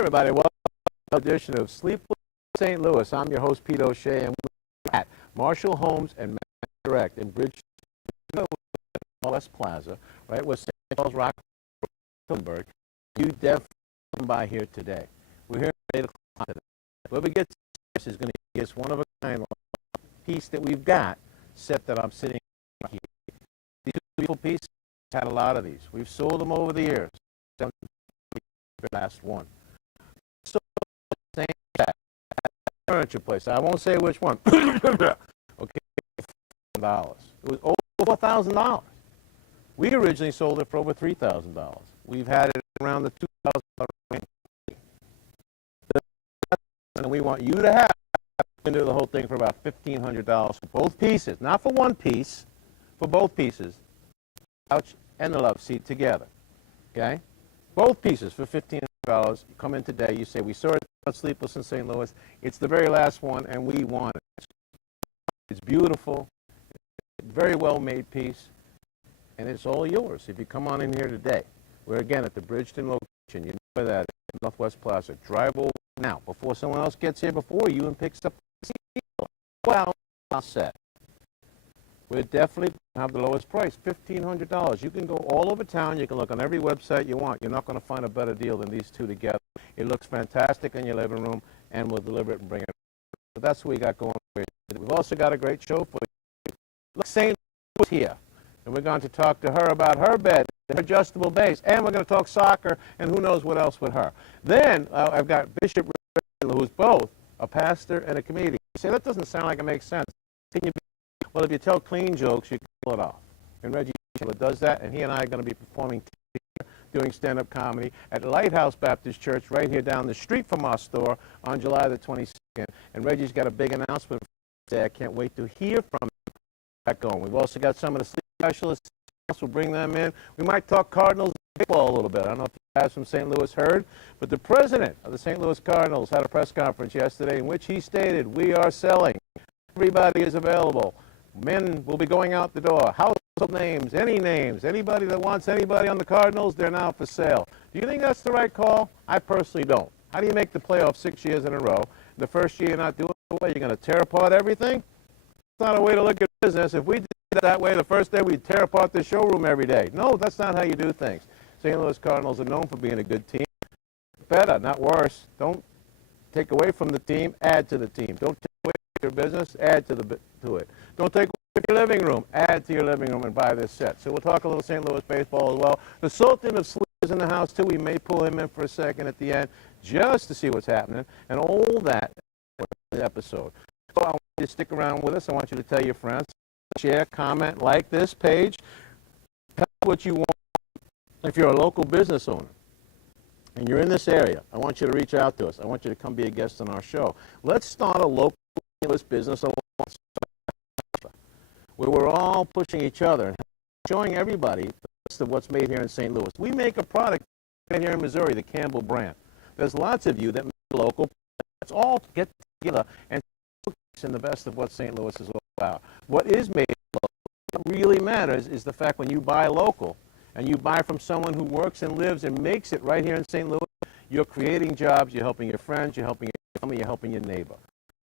Everybody, welcome to another edition of Sleepless St. Louis. I'm your host, Pete O'Shea, and we're at Marshall Homes and Direct in Bridge West Plaza, right where St. Charles Rock, Hillenburg. You definitely come by here today. We're here at 8 o'clock today. Whoever gets this is going to get us one of a kind piece that we've got set that I'm sitting here. These beautiful pieces, had a lot of these. We've sold them over the years. The last one. So, same furniture place. I won't say which one. Okay, $4,000. It was over $4,000. We originally sold it for over $3,000. We've had it around the $2,000 range. And we want you to have into the whole thing for about $1,500 for both pieces, not for one piece, for both pieces, couch and the love seat together. Okay, both pieces for $1,500. You come in today, you say we saw it on Sleepless in St. Louis. It's the very last one, and we want it. It's beautiful, very well made piece, and it's all yours if you come on in here today. We're again at the Bridgeton location. You know where that is, Northwest Plaza. Drive over now before someone else gets here before you and picks up the seat. Well, I'll set. We're definitely have the lowest price, $1,500. You can go all over town. You can look on every website you want. You're not going to find a better deal than these two together. It looks fantastic in your living room, and we'll deliver it and bring it. So that's what we got going. We've also got a great show for you. Look, St. Louis here, and we're going to talk to her about her bed, her adjustable base, and we're going to talk soccer and who knows what else with her. Then I've got Bishop, who's both a pastor and a comedian. You say, that doesn't sound like it makes sense. Can you be? Well, if you tell clean jokes, you can pull it off. And Reggie does that, and he and I are going to be performing doing stand-up comedy at Lighthouse Baptist Church right here down the street from our store on July the 22nd. And Reggie's got a big announcement today. I can't wait to hear from him. Back going. We've also got some of the sleep specialists. We'll bring them in. We might talk Cardinals baseball a little bit. I don't know if you guys from St. Louis heard, but the president of the St. Louis Cardinals had a press conference yesterday in which he stated, we are selling. Everybody is available. Men will be going out the door. Household names, anybody that wants anybody on the Cardinals, they're now for sale. Do you think that's the right call? I personally don't. How do you make the playoffs 6 years in a row? The first year you're not doing it, you're going to tear apart everything? It's not a way to look at business. If we did it that way the first day, we'd tear apart the showroom every day. No, that's not how you do things. St. Louis Cardinals are known for being a good team. Better, not worse. Don't take away from the team, add to the team. Don't take away from your business, add to it. Don't take away from your living room, add to your living room and buy this set. So we'll talk a little St. Louis baseball as well. The Sultan of Sleep is in the house too. We may pull him in for a second at the end just to see what's happening and all that in the episode. So I want you to stick around with us. I want you to tell your friends, share, comment, like this page. Tell what you want. If you're a local business owner and you're in this area, I want you to reach out to us. I want you to come be a guest on our show. Let's start a local business where we're all pushing each other and showing everybody the best of what's made here in St. Louis. We make a product here in Missouri, the Campbell brand. There's lots of you that make local. Let's all get together and in the best of what St. Louis is all about. What is made local, what really matters is the fact when you buy local and you buy from someone who works and lives and makes it right here in St. Louis, you're creating jobs, you're helping your friends, you're helping your family, you're helping your neighbor.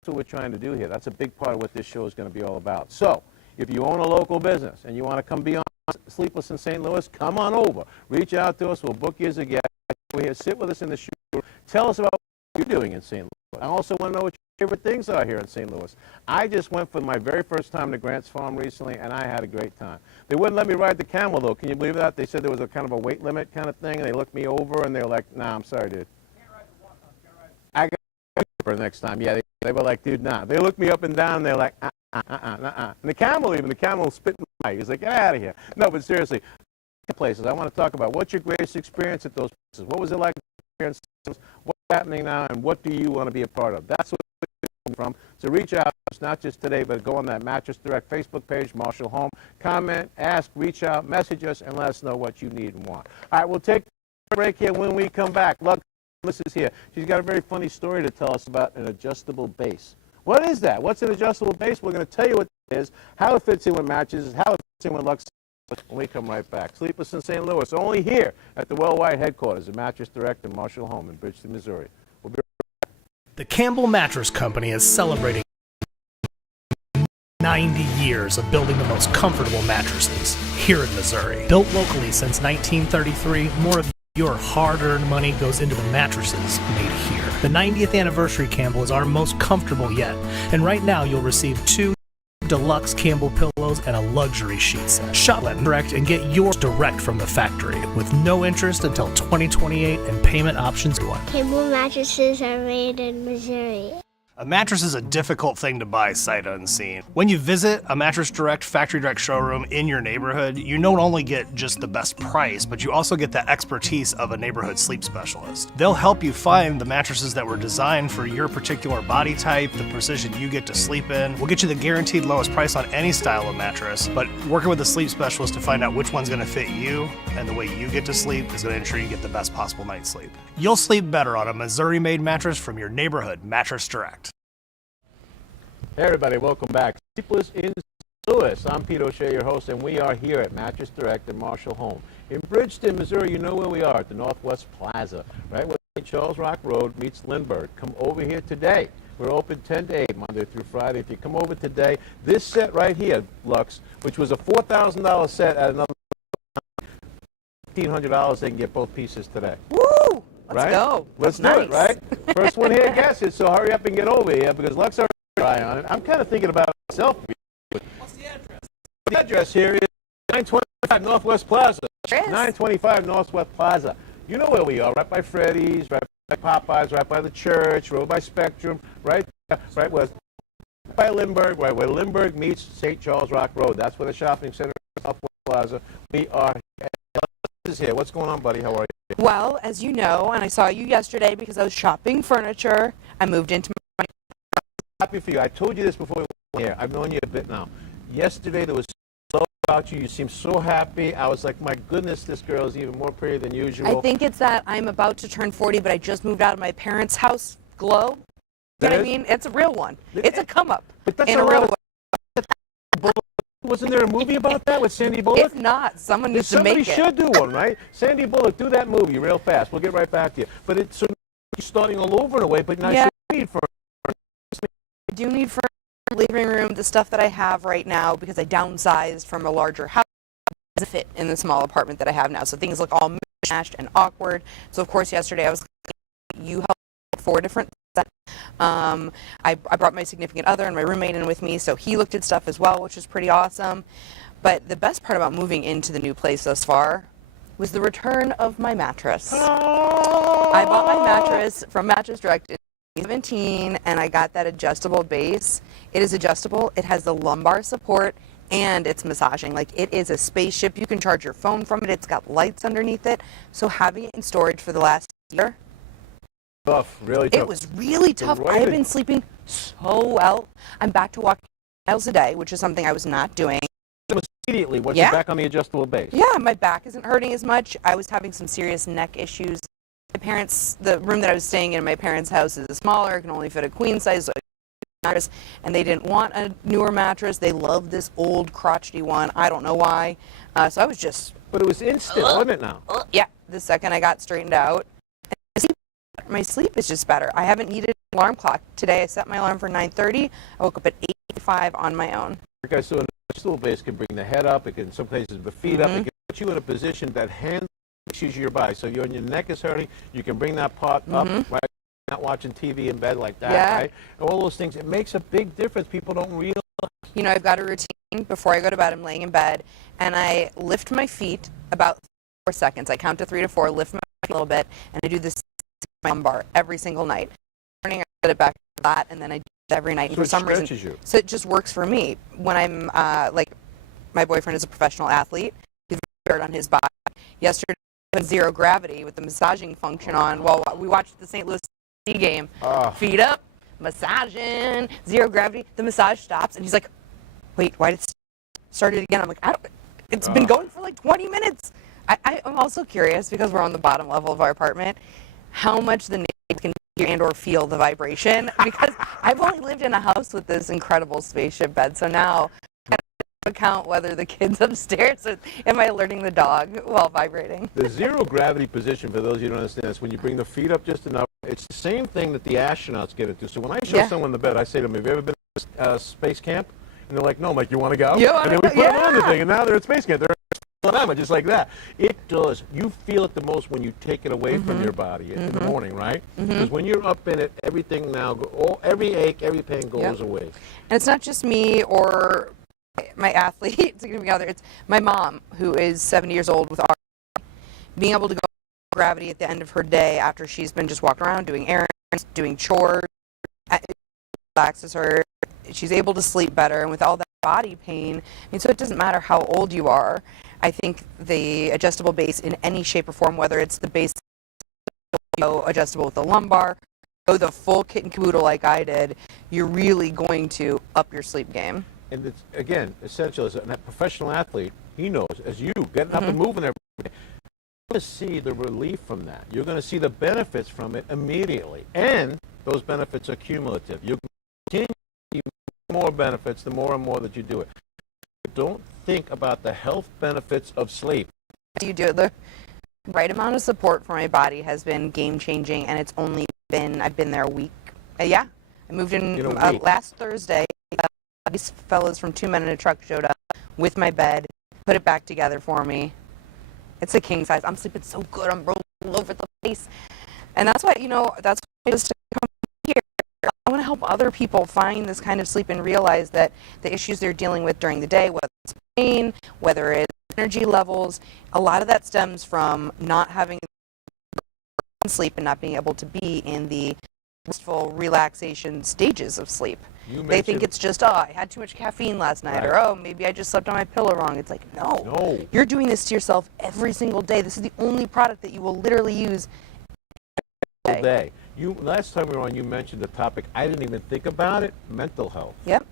That's what we're trying to do here. That's a big part of what this show is going to be all about. So, if you own a local business and you want to come be on Sleepless in St. Louis, come on over. Reach out to us. We'll book you as a guest. We're here. Sit with us in the showroom. Tell us about what you're doing in St. Louis. I also want to know what your favorite things are here in St. Louis. I just went for my very first time to Grant's Farm recently, and I had a great time. They wouldn't let me ride the camel, though. Can you believe that? They said there was a kind of a weight limit kind of thing, and they looked me over, and they were like, nah, I'm sorry, dude. I got for next time. Yeah, they were like, dude, nah. They looked me up and down, and they're like, And the camel spit in my eye. He's like, get out of here. No, but seriously, places. I want to talk about what's your greatest experience at those places. What was it like? What's happening now, and what do you want to be a part of? That's what we're from. So reach out, not just today, but go on that Mattress Direct Facebook page, Marshall Home. Comment, ask, reach out, message us, and let us know what you need and want. All right, we'll take a break here. When we come back, look, Liz is here. She's got a very funny story to tell us about an adjustable base. What is that? What's an adjustable base? We're going to tell you what it is, how it fits in with mattresses, how it fits in with luxury, when we come right back. Sleepless in St. Louis, only here at the Worldwide headquarters of Mattress Direct and Marshall Home in Bridgeton, Missouri. We'll be The Campbell Mattress Company is celebrating 90 years of building the most comfortable mattresses here in Missouri. Built locally since 1933, more of your hard-earned money goes into the mattresses made here. The 90th anniversary Campbell is our most comfortable yet, and right now you'll receive 2 deluxe Campbell pillows and a luxury sheet set. Shop at Direct and get yours direct from the factory with no interest until 2028 and payment options. Campbell mattresses are made in Missouri. A mattress is a difficult thing to buy sight unseen. When you visit a Mattress Direct, Factory Direct showroom in your neighborhood, you don't only get just the best price, but you also get the expertise of a neighborhood sleep specialist. They'll help you find the mattresses that were designed for your particular body type, the precision you get to sleep in. We'll get you the guaranteed lowest price on any style of mattress, but working with a sleep specialist to find out which one's gonna fit you and the way you get to sleep is gonna ensure you get the best possible night's sleep. You'll sleep better on a Missouri-made mattress from your neighborhood Mattress Direct. Hey everybody, welcome back. Sleepless in St. Louis. I'm Pete O'Shea, your host, and we are here at Mattress Direct and Marshall Home. In Bridgeton, Missouri, you know where we are, at the Northwest Plaza, right where St. Charles Rock Road meets Lindbergh. Come over here today. We're open 10 to 8, Monday through Friday. If you come over today, this set right here, Lux, which was a $4,000 set at another $1,500, they can get both pieces today. Woo! Let's right? go. Let's That's do it, right? First one here gets it, so hurry up and get over here because Lux already eye on it. I'm kind of thinking about myself. What's the address? The address here is 925 Northwest Plaza. Yes. 925 Northwest Plaza. You know where we are, right by Freddy's, right by Popeyes, right by the church, right by Spectrum, right where by Lindbergh, right where Lindbergh meets St. Charles Rock Road. That's where the shopping center is, Northwest Plaza. We are here. What's going on, buddy? How are you? Well, as you know, and I saw you yesterday because I was shopping furniture, I moved into my... Happy for you. I told you this before we went here. I've known you a bit now. Yesterday there was so about you. You seemed so happy. I was like, my goodness, this girl is even more pretty than usual. I think it's that I'm about to turn 40, but I just moved out of my parents' house glow. You know what I mean? It's a real one. It's a come up. But that's in a real way. Wasn't there a movie about that with Sandy Bullock? If not, someone needs to make it. Somebody should do one, right? Sandy Bullock, do that movie real fast. We'll get right back to you. But it's so you're starting all over in a way, but now you need for. I do need for living room, the stuff that I have right now, because I downsized from a larger house, doesn't fit in the small apartment that I have now. So things look all mashed and awkward. So of course yesterday I was you helped 4 different sets. I brought my significant other and my roommate in with me, so he looked at stuff as well, which was pretty awesome. But the best part about moving into the new place thus far was the return of my mattress. I bought my mattress from Mattress Direct in 2017, and I got that adjustable base. It is adjustable, it has the lumbar support, and it's massaging. Like, it is a spaceship. You can charge your phone from it. It's got lights underneath it. So having it in storage for the last year, tough, really tough. it was really tough. I have been sleeping so well. I'm back to walking miles a day, which is something I was not doing. Immediately, once you're back on the adjustable base. Yeah, my back isn't hurting as much. I was having some serious neck issues. My parents, the room that I was staying in my parents' house is smaller. It can only fit a queen size mattress, and they didn't want a newer mattress. They loved this old crotchety one. I don't know why. So I was just... But it was instant, wasn't it now? Yeah, the second I got straightened out. My sleep is just better. I haven't needed an alarm clock. Today I set my alarm for 9:30. I woke up at 8:05 on my own. Okay, so an adjustable base can bring the head up. It can, in some cases, the feet up. It can put you in a position that handles issues your body. So your neck is hurting. You can bring that part up, right? Not watching TV in bed like that, right? And all those things. It makes a big difference. People don't realize. You know, I've got a routine. Before I go to bed, I'm laying in bed, and I lift my feet about 4 seconds. I count to 3 to 4, lift my feet a little bit, and I do this my lumbar every single night. Morning, I get it back to that, and then I do it every night. So and for some reason, so it just works for me. When I'm like, my boyfriend is a professional athlete. He's very hard on his body. Yesterday, I put zero gravity with the massaging function on while we watched the St. Louis game. Feet up, massaging, zero gravity. The massage stops, and he's like, "Wait, why did it start it again?" I'm like, "I don't. It's been going for like 20 minutes." I'm also curious because we're on the bottom level of our apartment, how much the neighbors can hear and or feel the vibration, because I've only lived in a house with this incredible spaceship bed, so now account whether the kid's upstairs or am I alerting the dog while vibrating. The zero gravity position, for those of you who don't understand, is when you bring the feet up just enough. It's the same thing that the astronauts get into. So when I show someone the bed, I say to them, have you ever been to space camp? And they're like, no. I'm like, you want to go? Yeah, and then we put them on the thing, and now they're at space camp. They're on just like that. It does. You feel it the most when you take it away from your body in the morning, right? Because when you're up in it, everything now, every ache, every pain goes away. And it's not just me or my athlete, it's my mom, who is 70 years old with autism. Being able to go gravity at the end of her day after she's been just walking around doing errands, doing chores, it relaxes her. She's able to sleep better, and with all that body pain, I mean, so it doesn't matter how old you are. I think the adjustable base in any shape or form, whether it's the base adjustable with the lumbar, or the full kit and caboodle like I did, you're really going to up your sleep game. And it's, again, essential as a professional athlete, he knows, as you, getting up and moving every day, you're going to see the relief from that. You're going to see the benefits from it immediately. And those benefits are cumulative. You continue to see more benefits the more and more that you do it. Don't think about the health benefits of sleep. You do it. The right amount of support for my body has been game-changing, and it's only been, I've been there a week. I moved in last Thursday. These fellas from 2 Men in a Truck showed up with my bed, put it back together for me. It's a king size. I'm sleeping so good. I'm rolling all over the place. And that's why, that's why I was to come here. I want to help other people find this kind of sleep and realize that the issues they're dealing with during the day, whether it's pain, whether it's energy levels, a lot of that stems from not having sleep and not being able to be in the restful relaxation stages of sleep. They think it's just, I had too much caffeine last night, or maybe I just slept on my pillow wrong. It's like, no, you're doing this to yourself every single day. This is the only product that you will literally use every day. Last time we were on, you mentioned the topic, I didn't even think about it, mental health. Yep.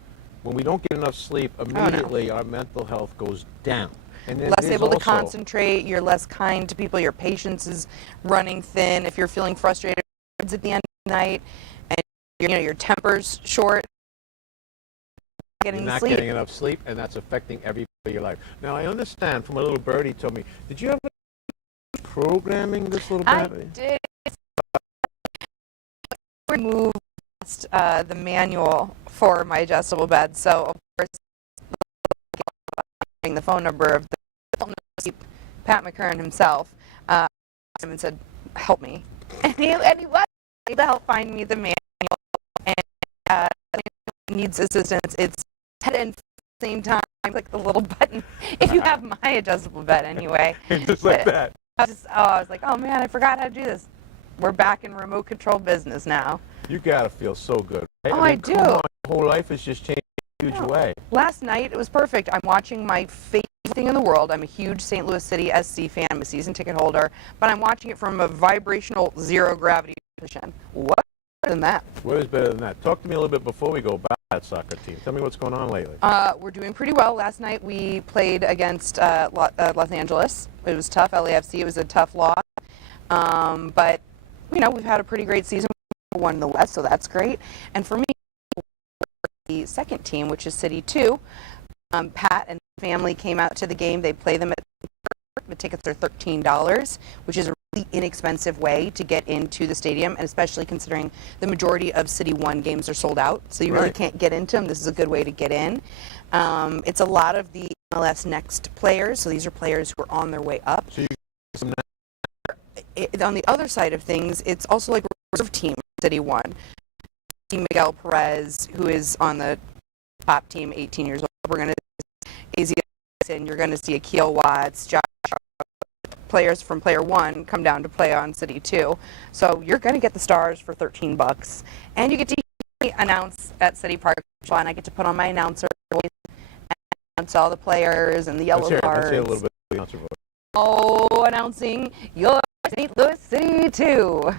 When we don't get enough sleep, immediately our mental health goes down. And less able to concentrate, you're less kind to people, your patience is running thin. If you're feeling frustrated at the end of the night and your temper's short, you're not getting enough sleep, and that's affecting every part of your life. Now, I understand from a little birdie told me, did you have programming this little birdie? I did. Remove the manual for my adjustable bed, so of course, the phone number of the Pat McCurran himself, and said, help me. And he was able to help find me the manual, and needs assistance. It's head and at the same time, like the little button, if you have my adjustable bed anyway. Just like that. I was like, oh man, I forgot how to do this. We're back in remote control business now. You gotta feel so good. Right? I do. Come on, your whole life has just changed in a huge way. Last night, it was perfect. I'm watching my favorite thing in the world. I'm a huge St. Louis City SC fan. I'm a season ticket holder, but I'm watching it from a vibrational zero gravity position. What better than that? What is better than that? Talk to me a little bit before we go back to that soccer team. Tell me what's going on lately. We're doing pretty well. Last night we played against Los Angeles. It was tough. LAFC. It was a tough loss, but we've had a pretty great season. We won the West, so that's great. And for me, the second team, which is City 2, Pat and family came out to the game. They play them at the tickets are $13, which is a really inexpensive way to get into the stadium, and especially considering the majority of City 1 games are sold out, so you really can't get into them. This is a good way to get in. It's a lot of the MLS Next players, so these are players who are on their way up. So on the other side of things, it's also like a reserve team, City 1. Miguel Perez, who is on the top team, 18 years old. We're going to see and you're going to see Akil Watts, Josh, players from Player 1 come down to play on City 2. So you're going to get the stars for $13, and you get to announce at City Park, and I get to put on my announcer voice and announce all the players and the yellow cards. Let's hear a little bit of the announcer voice. Oh, announcing your St. Louis City 2.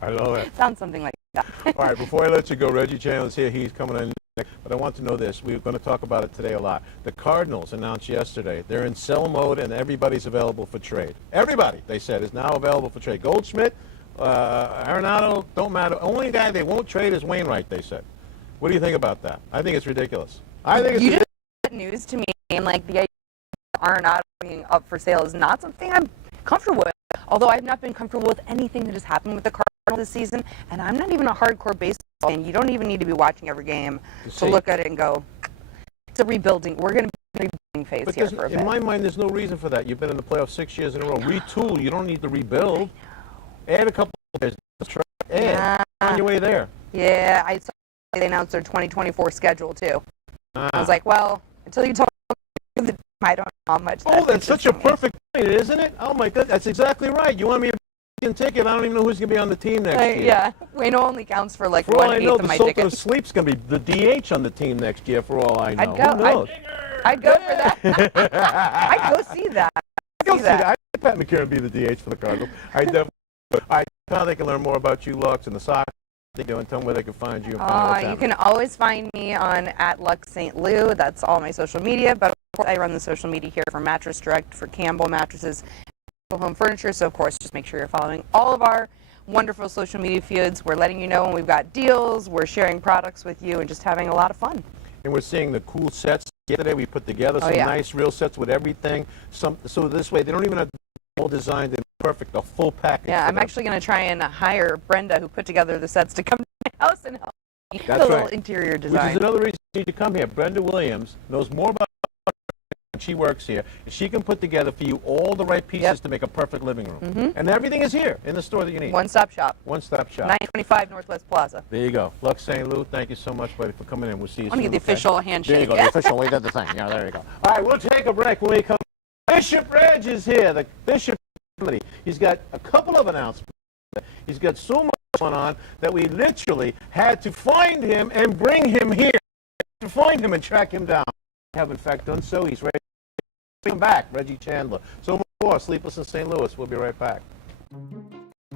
I love it. Sounds something like that. All right, before I let you go, Reggie Chandler's here. He's coming in next. But I want to know this. We're going to talk about it today a lot. The Cardinals announced yesterday they're in sell mode and everybody's available for trade. Everybody, they said, is now available for trade. Goldschmidt, Arenado, don't matter. Only guy they won't trade is Wainwright, they said. What do you think about that? I think it's ridiculous. I think it's ridiculous. News to me And like the idea are not being up for sale is not something I'm comfortable with. Although I've not been comfortable with anything that has happened with the Cardinals this season, and I'm not even a hardcore baseball fan. You don't even need to be watching every game to look at it and go, it's a rebuilding. We're going to be in a rebuilding phase here for a bit. In my mind, there's no reason for that. You've been in the playoffs 6 years in a row. Retool. You don't need to rebuild. Add a couple of players. Add. On your way there. Yeah, I saw they announced their 2024 schedule too. I was like, well, until you told me, I don't know how much. Oh, that's such a perfect point, isn't it? Oh my God, that's exactly right. You want me to ticket? I don't even know who's going to be on the team next year. Yeah, Wayno only counts for like for all I know, 1/8 of my the Sultan tickets. of Sleep's going to be the DH on the team next year. For all I know, I'd go. Who knows? I'd go for that. I'd go see that. Go see that. I'd Pat McCarron be the DH for the Cardinals. I definitely. All right, how they can learn more about you, Lux, and the soccer. They go and tell them where they can find you. And You can always find me on @LuxSt. That's all my social media. But of course, I run the social media here for Mattress Direct, for Campbell Mattresses, Home Furniture. So of course, just make sure you're following all of our wonderful social media feeds. We're letting you know when we've got deals. We're sharing products with you and just having a lot of fun. And we're seeing the cool sets. Yesterday we put together some nice real sets with everything. So this way they don't even have to be all designed and perfect, a full package. Yeah, I'm actually going to try and hire Brenda, who put together the sets, to come to my house and help me with a little interior design. Which is another reason you need to come here. Brenda Williams knows more about she works here. And she can put together for you all the right pieces to make a perfect living room. And everything is here in the store that you need. One-stop shop. One-stop shop. 925 Northwest Plaza. There you go. Lux St. Louis, thank you so much, buddy, for coming in. We'll see you soon. I want to get the official handshake. There you go, the official. We did the thing. Yeah, there you go. All right, we'll take a break when we come. Bishop Reg is here. The Bishop. He's got a couple of announcements. He's got so much going on that we literally had to find him and bring him here. To find him and track him down. We have in fact done so. He's ready to come back. Reggie Chandler. So more Sleepless in St. Louis. We'll be right back.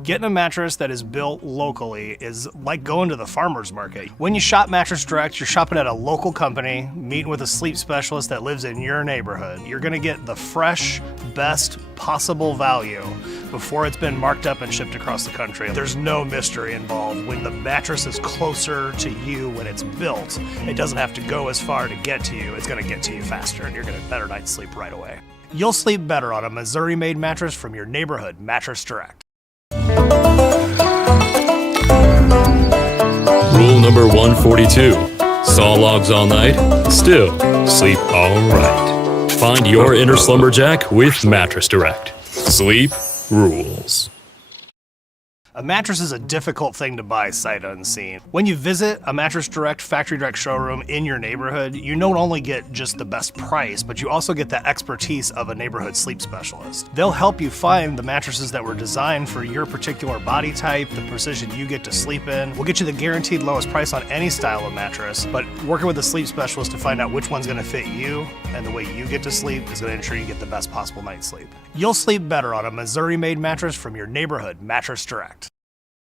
Getting a mattress that is built locally is like going to the farmer's market. When you shop Mattress Direct, you're shopping at a local company, meeting with a sleep specialist that lives in your neighborhood. You're gonna get the fresh, best possible value before it's been marked up and shipped across the country. There's no mystery involved. When the mattress is closer to you when it's built, it doesn't have to go as far to get to you. It's gonna get to you faster and you're gonna get a better night's sleep right away. You'll sleep better on a Missouri-made mattress from your neighborhood Mattress Direct. Rule number 142. Saw logs all night, still sleep all right. Find your inner slumberjack with Mattress Direct. Sleep rules. A mattress is a difficult thing to buy sight unseen. When you visit a Mattress Direct factory direct showroom in your neighborhood, you don't only get just the best price, but you also get the expertise of a neighborhood sleep specialist. They'll help you find the mattresses that were designed for your particular body type, the precision you get to sleep in. We'll get you the guaranteed lowest price on any style of mattress, but working with a sleep specialist to find out which one's gonna fit you and the way you get to sleep is gonna ensure you get the best possible night's sleep. You'll sleep better on a Missouri-made mattress from your neighborhood Mattress Direct.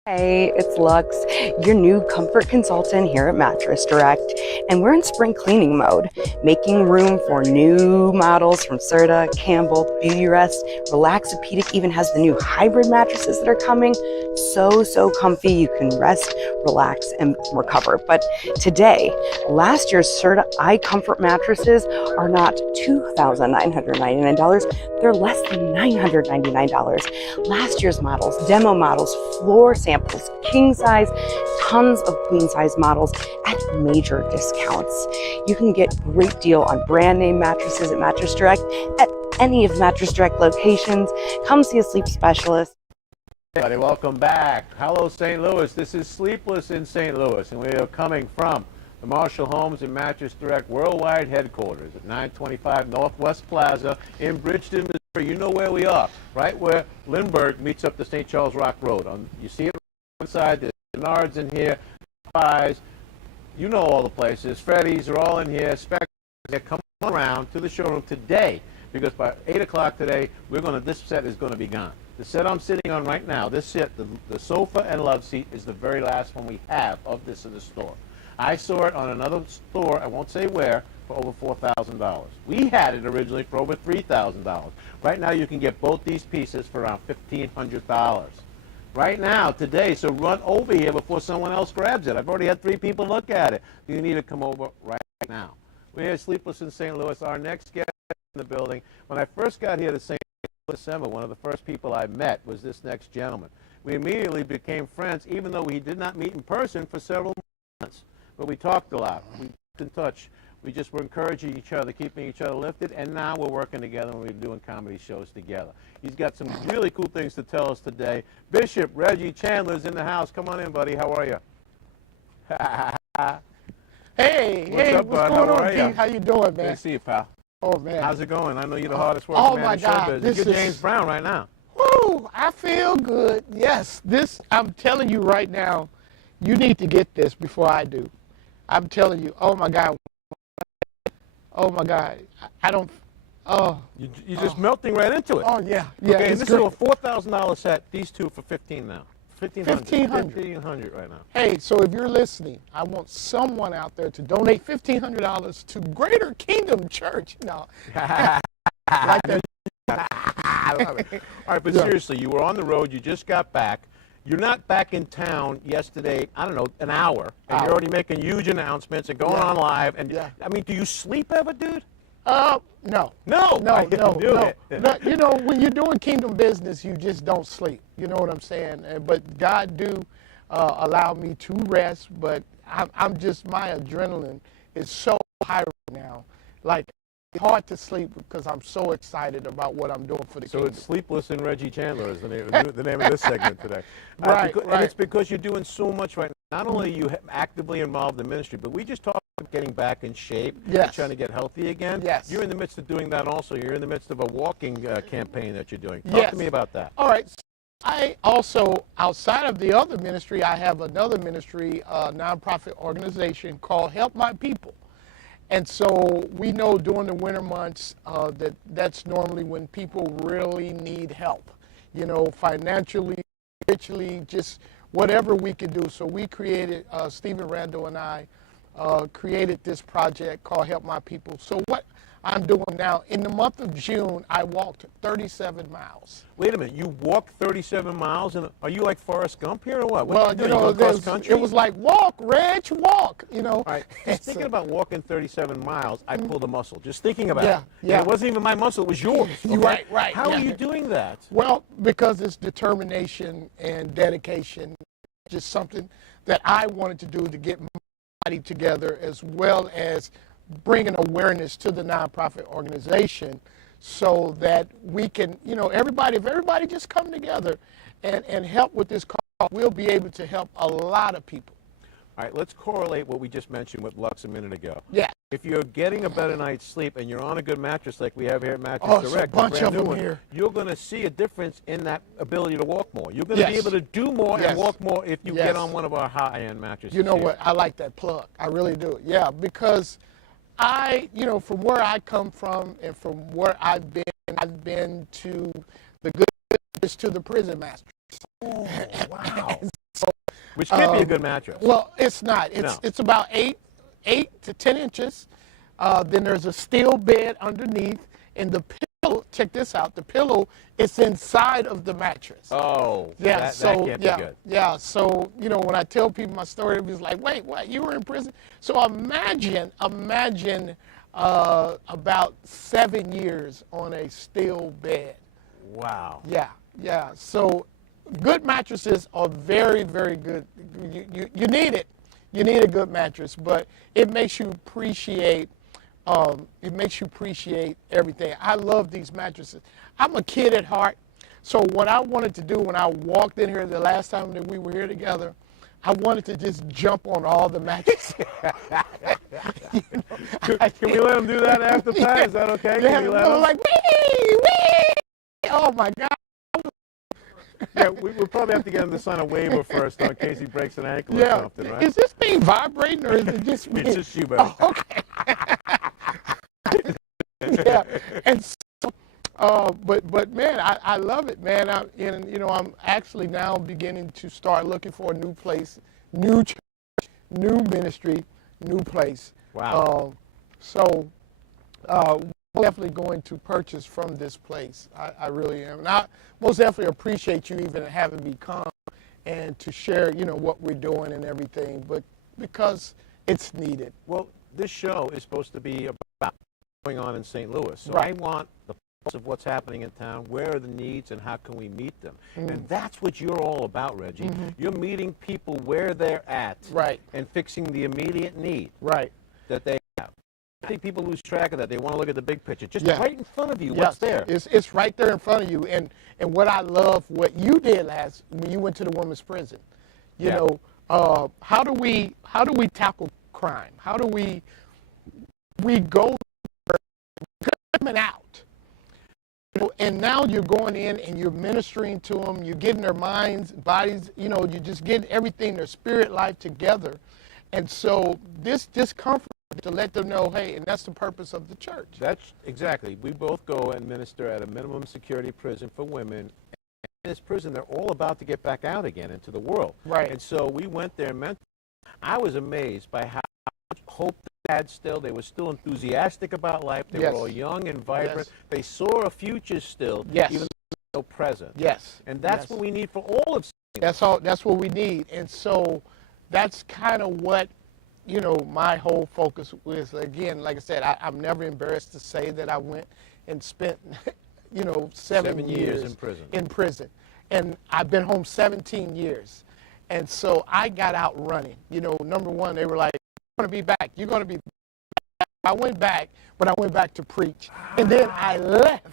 Hey, it's Lux, your new comfort consultant here at Mattress Direct, and we're in spring cleaning mode, making room for new models from Serta, Campbell, Beautyrest. Relaxopedic even has the new hybrid mattresses that are coming. So comfy, you can rest, relax, and recover. But today, last year's Serta iComfort mattresses are not $2,999, they're less than $999. Last year's models, demo models, floor samples, king size, tons of queen size models at major discounts. You can get a great deal on brand name mattresses at Mattress Direct at any of Mattress Direct locations. Come see a sleep specialist. Hey, everybody, welcome back. Hello, St. Louis. This is Sleepless in St. Louis, and we are coming from the Marshall Homes and Mattress Direct Worldwide Headquarters at 925 Northwest Plaza in Bridgeton, Missouri. You know where we are, right where Lindbergh meets up the St. Charles Rock Road. You see it inside. There's Menards in here, Pies. You know all the places. Freddy's are all in here. They're coming around to the showroom today because by 8 o'clock today, this set is going to be gone. The set I'm sitting on right now, this set, the sofa and love seat, is the very last one we have of this in the store. I saw it on another store, I won't say where, for over $4,000. We had it originally for over $3,000. Right now you can get both these pieces for around $1,500. Right now, today, so run over here before someone else grabs it. I've already had 3 people look at it. You need to come over right now. We're here at Sleepless in St. Louis. Our next guest in the building. When I first got here to St. December, one of the first people I met was this next gentleman. We immediately became friends, even though we did not meet in person for several months. But we talked a lot. We kept in touch. We just were encouraging each other, keeping each other lifted, and now we're working together and we're doing comedy shows together. He's got some really cool things to tell us today. Bishop Reggie Chandler's in the house. Come on in, buddy. How are you? Hey, up, what's bud? going How on, are ya? Pete? How you doing, Good man? to see you, pal. Oh, man. How's it going? I know you're the hardest working Oh, man my in show God, business. this You're is- James Brown right now. Woo, I feel good. Yes, I'm telling you right now, you need to get this before I do. I'm telling you, oh, my God. Oh, my God. I don't, oh. You're just melting right into it. Oh, yeah. Yeah, Okay, and it's this great. is a $4,000 set. These two for $1,500 now. $1,500. $1,500 right now. Hey, so if you're listening, I want someone out there to donate $1,500 to Greater Kingdom Church. No. Like that. I love it. All right, but Yeah. seriously, you were on the road. You just got back. You're not back in town yesterday, I don't know, an hour, and you're Hour. already making huge announcements and going Yeah. on live. And Yeah. I mean, do you sleep ever, dude? No. No. No, I no, knew no. it. No, you know, when you're doing kingdom business, you just don't sleep. You know what I'm saying? But God do allow me to rest, but I'm just, my adrenaline is so high right now. Like, it's hard to sleep because I'm so excited about what I'm doing for the So kingdom. it's Sleepless and Reggie Chandler is the name of this segment today. Right, And right. it's because you're doing so much right now. Not only are you actively involved in ministry, but we just talked about getting back in shape and Yes. trying to get healthy again. Yes. You're in the midst of doing that also. You're in the midst of a walking campaign that you're doing. Talk Yes. to me about that. All right. I also, outside of the other ministry, I have another ministry, nonprofit organization called Help My People. And so we know during the winter months that's normally when people really need help, you know, financially, spiritually, just whatever we can do. So we created, Stephen Randall and I created this project called Help My People. So what I'm doing now, in the month of June, I walked 37 miles. Wait a minute. You walked 37 miles, and are you like Forrest Gump here or what? What Well, are you doing? know, Going cross country? it was like, walk, Reg, walk, you know. All right. Just thinking about walking 37 miles, I pulled a muscle. Just thinking about Yeah, it. yeah. And it wasn't even my muscle, it was yours. You're okay? right, How are yeah. you doing that? Well, because it's determination and dedication, just something that I wanted to do to get my body together, as well as bringing awareness to the nonprofit organization so that we can, you know, if everybody just come together and help with this cause, we'll be able to help a lot of people. All right, let's correlate what we just mentioned with Lux a minute ago. Yeah. If you're getting a better night's sleep and you're on a good mattress like we have here at Mattress Oh, it's a Direct, bunch brand of new them one, here. you're going to see a difference in that ability to walk more. You're going to be Yes. able to do more Yes. and walk more if you Yes. get on one of our high-end mattresses. You know here. what? I like that plug. I really do. Yeah, because you know, from where I come from and from where I've been to the good to the prison master. Oh, wow. Which can't be a good mattress. Well, it's not. It's about 8 to 10 inches. Then there's a steel bed underneath, and the pillow. Check this out. The pillow is inside of the mattress. Oh, Yeah, that so can't yeah, be good. yeah. So you know, when I tell people my story, it's like, wait, what? You were in prison? So imagine about 7 years on a steel bed. Wow. Yeah, yeah. So good mattresses are very, very good. You need it. You need a good mattress, but it makes you appreciate. It makes you appreciate everything. I love these mattresses. I'm a kid at heart, so what I wanted to do when I walked in here the last time that we were here together, I wanted to just jump on all the mattresses. You know, Can we let him do that after that? Is that okay? Yeah, Can we let him? like wee. Oh my God. Yeah, we'll probably have to get him to sign a waiver first in case he breaks an ankle or Yeah. something, right? Is this thing vibrating or is it just me? It's just you, buddy. Oh, okay. Yeah. And so, but man, I love it, man. And you know, I'm actually now beginning to start looking for a new place, new church, new ministry, new place. Wow. I'm definitely going to purchase from this place. I really am. And I most definitely appreciate you even having me come and to share, you know, what we're doing and everything, but because it's needed. Well, this show is supposed to be about what's going on in St. Louis. So Right. I want the pulse of what's happening in town. Where are the needs and how can we meet them? And that's what you're all about, Reggie. You're meeting people where they're at, Right. and fixing the immediate need Right. that they have. I think people lose track of that. They want to look at the big picture. Just Yeah. right in front of you, Yes, what's there? It's right there in front of you. And what I love, what you did when you went to the women's prison. You Yeah. know, how do we tackle crime? How do we go women out? You know, and now you're going in and you're ministering to them. You're getting their minds, bodies. You know, you just get everything, their spirit life together. And so this comfort to let them know, hey, and that's the purpose of the church. That's exactly. We both go and minister at a minimum security prison for women. In this prison, they're all about to get back out again into the world. Right. And so we went there and I was amazed by how much hope they had still. They were still enthusiastic about life. They Yes. were all young and vibrant. Yes. They saw a future still, Yes. even though they're still present. Yes. And that's Yes. what we need for all of That's all. That's what we need. And so that's kind of what, you know, my whole focus was. Again, like I said, I'm never embarrassed to say that I went and spent, you know, 7 years in prison. And I've been home 17 years. And so I got out running. You know, number one, they were like, you're going to be back. You're going to be back. I went back, but I went back to preach. And then I left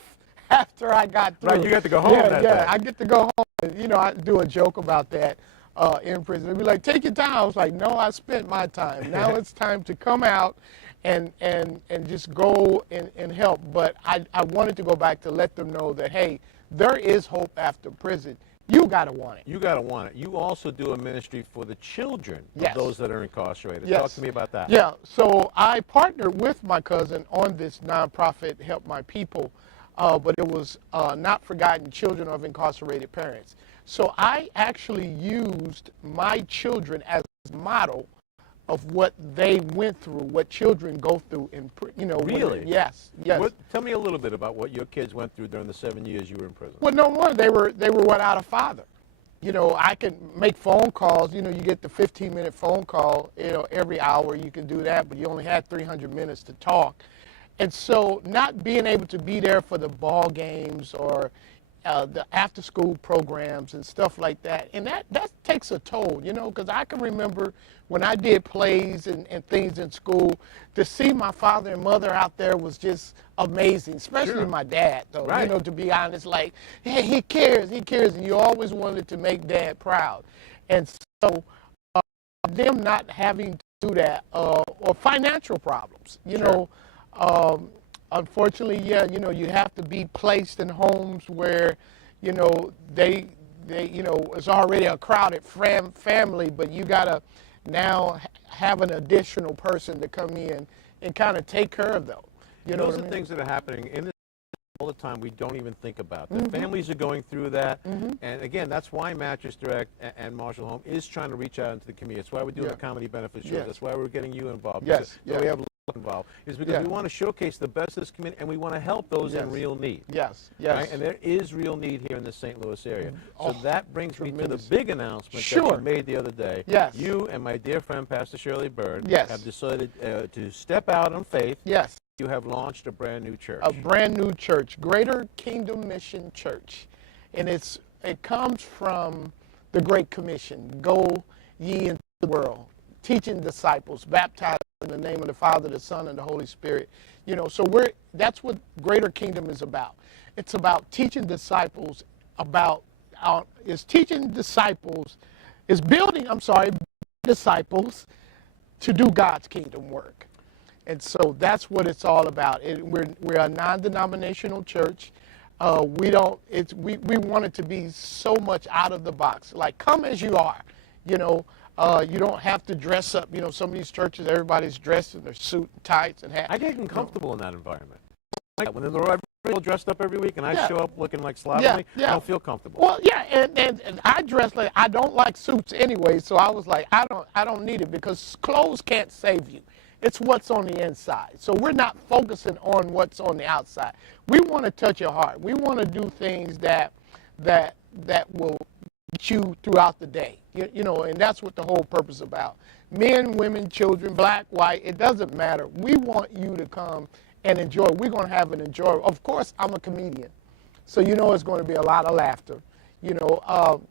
after I got through. Right, you got to go home that day. I get to go home. And, you know, I do a joke about that in prison. They'd be like, take your time. I was like, no, I spent my time. Now it's time to come out and just go and help. But I wanted to go back to let them know that, hey, there is hope after prison. You got to want it. You got to want it. You also do a ministry for the children Yes. of those that are incarcerated. Yes. Talk to me about that. Yeah, so I partnered with my cousin on this nonprofit, Help My People, but it was Not Forgotten Children of Incarcerated Parents. So I actually used my children as a model of what they went through, what children go through in, you know. Really? Yes, yes. Tell me a little bit about what your kids went through during the 7 years you were in prison. Well, no one, they were without a father. You know, I can make phone calls. You know, you get the 15-minute phone call, you know, every hour you can do that, but you only had 300 minutes to talk. And so not being able to be there for the ball games or the after-school programs and stuff like that, and that takes a toll, you know, because I can remember when I did plays and things in school, to see my father and mother out there was just amazing, especially Sure. my dad, though, Right. you know, to be honest, like, hey, he cares, and you always wanted to make dad proud. And so them not having to do that, or financial problems, you Sure. know, unfortunately, yeah, you know, you have to be placed in homes where, you know, they you know, it's already a crowded family, but you gotta now have an additional person to come in and kind of take care of them. You know Those what I are mean? things that are happening in this all the time we don't even think about. The families are going through that. And again, that's why Mattress Direct and Marshall Home is trying to reach out into the community. That's why we're doing Yeah. the comedy benefit shows. Yes. That's why we're getting you involved. Yes, Because- so yes. we have involved is because Yeah. we want to showcase the best of this community and we want to help those in Yes. real need. Yes, yes. Right? And there is real need here in the St. Louis area. So Oh, that brings me to the tremendous. big announcement that Sure. you made the other day. Yes. You and my dear friend Pastor Shirley Bird Yes. have decided to step out on faith. Yes. You have launched a brand new church. A brand new church, Greater Kingdom Mission Church. And it comes from the Great Commission. Go ye into the world, teaching disciples, baptizing in the name of the Father, the Son, and the Holy Spirit. You know, so that's what Greater Kingdom is about. It's about teaching disciples disciples to do God's kingdom work. And so that's what it's all about. We're a non-denominational church. We want it to be so much out of the box. Like, come as you are. You know, you don't have to dress up. You know, some of these churches, everybody's dressed in their suit and tights and hat. I get uncomfortable in that environment. When they're all dressed up every week and I Yeah. show up looking like slovenly, Yeah. I don't feel comfortable. Well, yeah, and I dress like, I don't like suits anyway, so I was like, I don't need it, because clothes can't save you. It's what's on the inside. So we're not focusing on what's on the outside. We want to touch your heart. We want to do things that will get you throughout the day. You know, and that's what the whole purpose is about. Men, women, children, black, white, it doesn't matter. We want you to come and enjoy. We're going to have an enjoy. Of course, I'm a comedian, so you know it's going to be a lot of laughter. You know,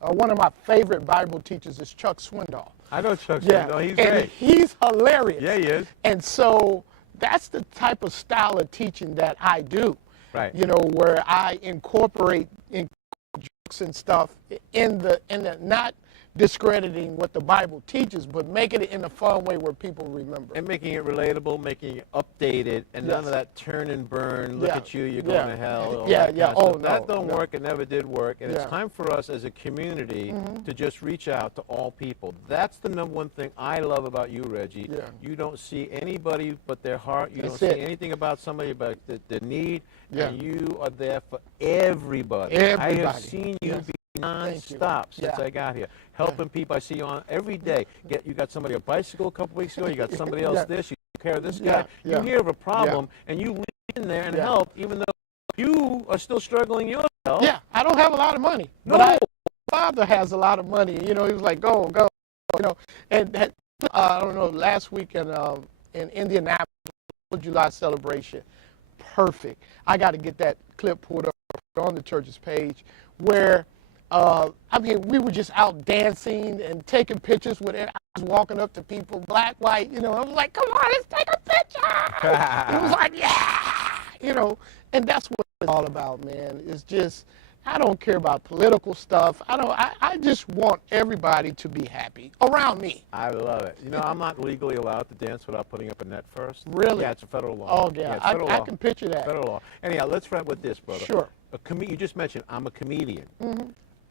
one of my favorite Bible teachers is Chuck Swindoll. I know Chuck Yeah, Swindoll. He's and great. he's hilarious. Yeah, he is. And so that's the type of style of teaching that I do. Right. You know, where I incorporate jokes and stuff in the not discrediting what the Bible teaches, but making it in a fun way where people remember. And making it relatable, making it updated, and none of that turn and burn, look Yeah. at you, you're going to hell. all Yeah, that yeah. kind of Oh, stuff. That no, don't no. work. It never did work. And Yeah. it's time for us as a community to just reach out to all people. That's the number one thing I love about you, Reggie. Yeah. You don't see anybody but their heart. You That's don't it. see anything about somebody but the need. Yeah. And you are there for everybody. I Everybody. have seen you Yes. be Thank you. non-stop since Yeah. I got here. Helping people. I see you on every day. You got somebody on a bicycle a couple weeks ago. You got somebody else Yeah. this. You take care of this Yeah, guy. yeah. You hear of a problem and you lean in there and Yeah. help, even though you are still struggling yourself. Yeah, I don't have a lot of money. No. But my father has a lot of money. You know, he was like, go, you know. And that, I don't know, last week in Indianapolis, July celebration, perfect. I got to get that clip pulled up on the church's page where, I mean, we were just out dancing and taking pictures with it. I was walking up to people, black, white, you know. I was like, come on, let's take a picture. It was like, yeah, you know. And that's what it's all about, man. It's just, I don't care about political stuff. I just want everybody to be happy around me. I love it. You know, I'm not legally allowed to dance without putting up a net first. Really? Yeah, it's a federal law. Oh, yeah. it's federal I law. can picture that. Federal law. Anyhow, let's wrap with this, brother. Sure. You just mentioned I'm a comedian.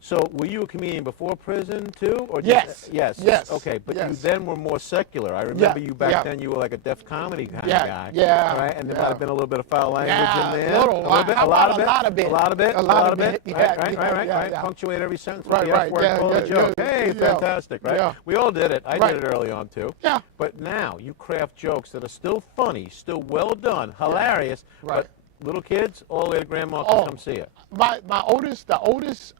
So were you a comedian before prison too, or Yes. Yes. Yes. Okay, but you Yes. then were more secular. I remember you back Yeah. then. You were like a deaf comedy kind Yeah, of guy. yeah, All right, and there yeah. might have been a little bit of foul language Yeah, in there. a little, bit, how a lot about of it, a lot of bit? a lot of it, A lot of bit, Right, yeah, right, yeah, right. yeah. Punctuate every sentence Right, with the right, F word, yeah, call it a yeah, joke. yeah, Hey, yeah. fantastic, right? Yeah. We all did it. I Right. did it early on too. Yeah. But now you craft jokes that are still funny, still well done, hilarious. Right. But little kids, all the way to grandma Oh. can come see it. The oldest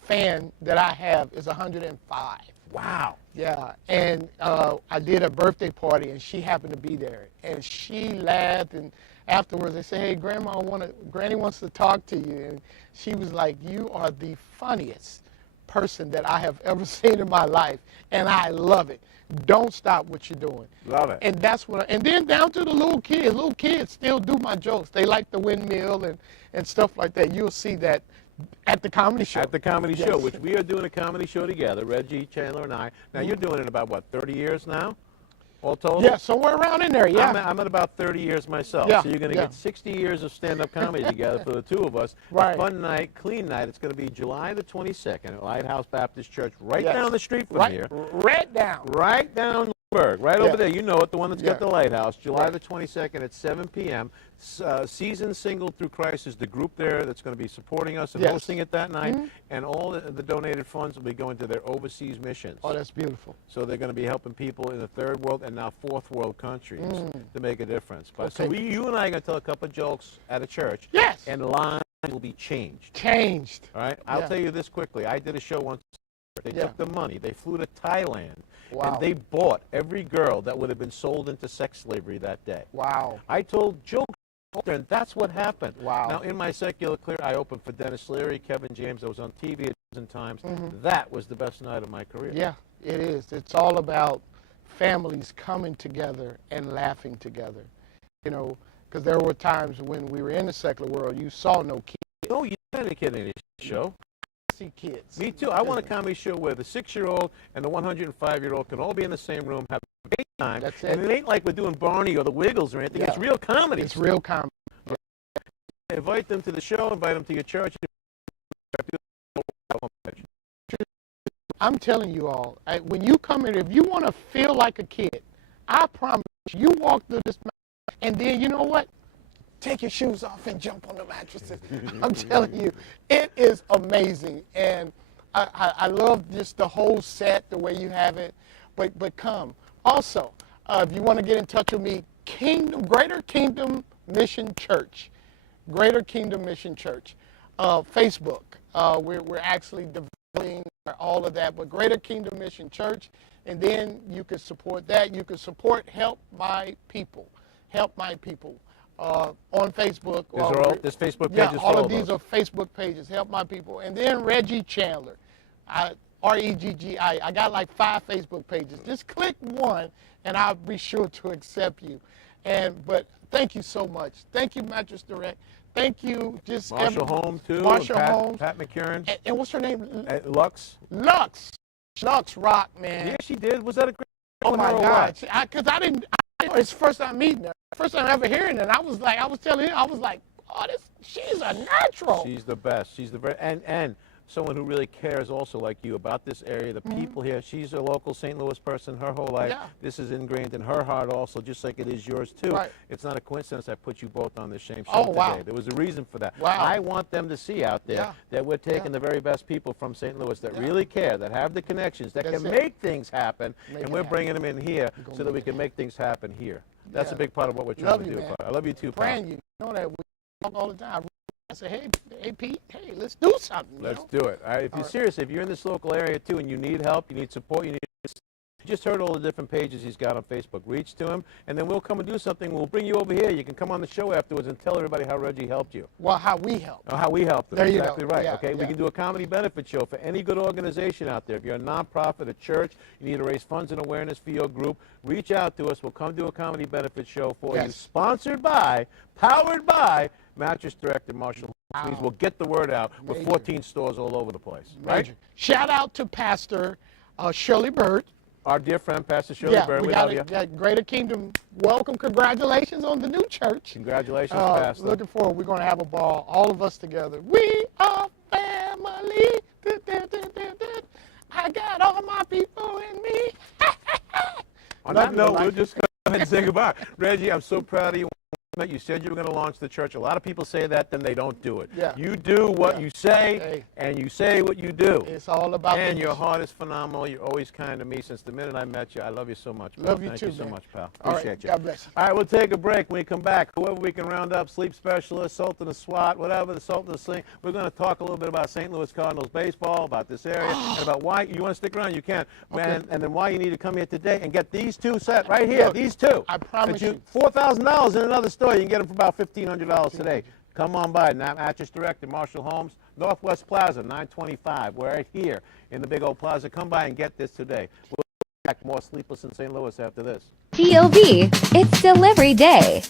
fan that I have is 105. Wow. Yeah, and I did a birthday party, and she happened to be there, and she laughed. And afterwards, they said, "Hey, Granny wants to talk to you." And she was like, "You are the funniest person that I have ever seen in my life, and I love it. Don't stop what you're doing." Love it. And that's what. And then down to the little kids. Little kids still do my jokes. They like the windmill and stuff like that. You'll see that at the comedy show. At the comedy Yes. show, which we are doing a comedy show together, Reggie, Chandler, and I. Now, you're doing it about, what, 30 years now? All told? Yeah, somewhere around in there, yeah. I'm at about 30 years myself. Yeah, So you're going to yeah. get 60 years of stand-up comedy together for the two of us. Right. A fun night, clean night. It's going to be July the 22nd at Lighthouse Baptist Church, right Yes. down the street from right, here. Right down. Right down Lindbergh, right Yeah. over there. You know it, the one that's got Yeah. the lighthouse. July Right. the 22nd at 7 p.m. Season Single Through Christ is the group there that's going to be supporting us and Yes. hosting it that night. And all the donated funds will be going to their overseas missions. Oh, that's beautiful. So they're going to be helping people in the third world and now fourth world countries to make a difference. But so Okay. you and I are going to tell a couple of jokes at a church. Yes. And lives will be changed. Changed. All right? I'll Yeah. tell you this quickly. I did a show once. They Yeah. took the money. They flew to Thailand. Wow. And they bought every girl that would have been sold into sex slavery that day. Wow. I told jokes, and that's what happened. Wow. Now, in my secular career, I opened for Dennis Leary, Kevin James. I was on TV a dozen times. That was the best night of my career. Yeah, it is. It's all about families coming together and laughing together. You know, because there were times when we were in the secular world, you saw no kids. Oh, you had a kid in this show. See kids. Me too. I want a comedy show where the 6-year-old and the 105-year-old can all be in the same room, have a great time. That's And it. it ain't like we're doing Barney or the Wiggles or anything. Yeah. It's real comedy. It's real comedy. Invite them to the show. Invite them to your church. I'm telling you all, when you come in, if you want to feel like a kid, I promise you walk through this mountain, and then you know what? Take your shoes off and jump on the mattresses. I'm telling you, it is amazing. And I love just the whole set, the way you have it. But come. Also, if you want to get in touch with me, Greater Kingdom Mission Church. Greater Kingdom Mission Church. Facebook. We're actually all of that, but Greater Kingdom Mission Church, and then you can support that. You can support Help My People. Help My People. On Facebook. There's Facebook pages Yeah, for all of those. these are Facebook pages, Help My People. And then Reggie Chandler, Reggi. I got like 5 Facebook pages. Just click one, and I'll be sure to accept you. But thank you so much. Thank you, Mattress Direct. Thank you. Marshall Holmes, too. Marshall and Holmes. Pat McCurran. And what's her name? Lux. Lux. Lux rock, man. Yeah, she did. Was that a great Oh my or God! what? Because I didn't. It's the first time meeting her. First time ever hearing it. I was telling him, oh, she's a natural. She's the best. She's the very and someone who really cares also like you about this area, the people here. She's a local St. Louis person her whole life. Yeah. This is ingrained in her heart also, just like it is yours too. Right. It's not a coincidence I put you both on the same show Oh, today. wow. There was a reason for that. Wow. I want them to see out there Yeah. that we're taking Yeah. the very best people from St. Louis that Yeah. really care, that have the connections, that That's can it. make things happen, Make and it we're happen. bringing them in here gonna so that we make it can make things happen here. That's Yeah. a big part of what we're trying Love to you, do. man. Pop. I love you too, pal. Praying you know that we talk all the time. I say, hey, Pete, hey, let's do something. Let's you know? do it. All right, if you're serious, if you're in this local area too and you need help, you need support, you just heard all the different pages he's got on Facebook. Reach to him, and then we'll come and do something. We'll bring you over here. You can come on the show afterwards and tell everybody how Reggie helped you. Well, how we help. Or how we helped them. There you go. Exactly right. Yeah, Okay, we yeah. can do a comedy benefit show for any good organization out there. If you're a nonprofit, a church, you need to raise funds and awareness for your group, reach out to us. We'll come do a comedy benefit show for you. Yes. Sponsored by, powered by Mattress Director Marshall. Means we'll get the word out with Major. 14 stores all over the place. Right? Major. Shout out to Pastor Shirley Bird. Our dear friend, Pastor Shirley Bird, we love you. got Greater Kingdom. Welcome, congratulations on the new church. Congratulations, Pastor. Looking forward. We're going to have a ball, all of us together. We are family. I got all my people in me. On Love that you, note, life. we'll just go ahead and say goodbye. Reggie, I'm so proud of you. You said you were going to launch the church. A lot of people say that, then they don't do it. Yeah. You do what Yeah. you say, Hey. and you say what you do. It's all about And the your mission. heart is phenomenal. You're always kind to me since the minute I met you. I love you so much, pal. Love you Thank too, you so man. much, pal. All right, Appreciate you. God bless you. All right, we'll take a break. When we come back, whoever we can round up, sleep specialist, Sultan of SWAT, whatever, the Sultan of Sling, we're going to talk a little bit about St. Louis Cardinals baseball, about this area, and about why you want to stick around, you can. Man, and then why you need to come here today and get these two set right here, Look, these two. I promise you. $4,000 in another store. You can get them for about $1,500 today. Come on by. Mattress Direct in Marshall Homes, Northwest Plaza, 925. We're right here in the big old plaza. Come by and get this today. We'll be back more Sleepless in St. Louis after this. GOV, it's delivery day.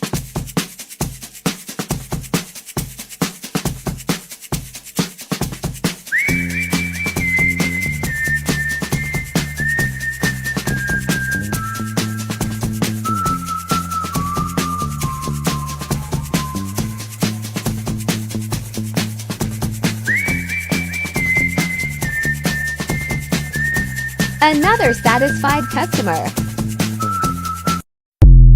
Another satisfied customer.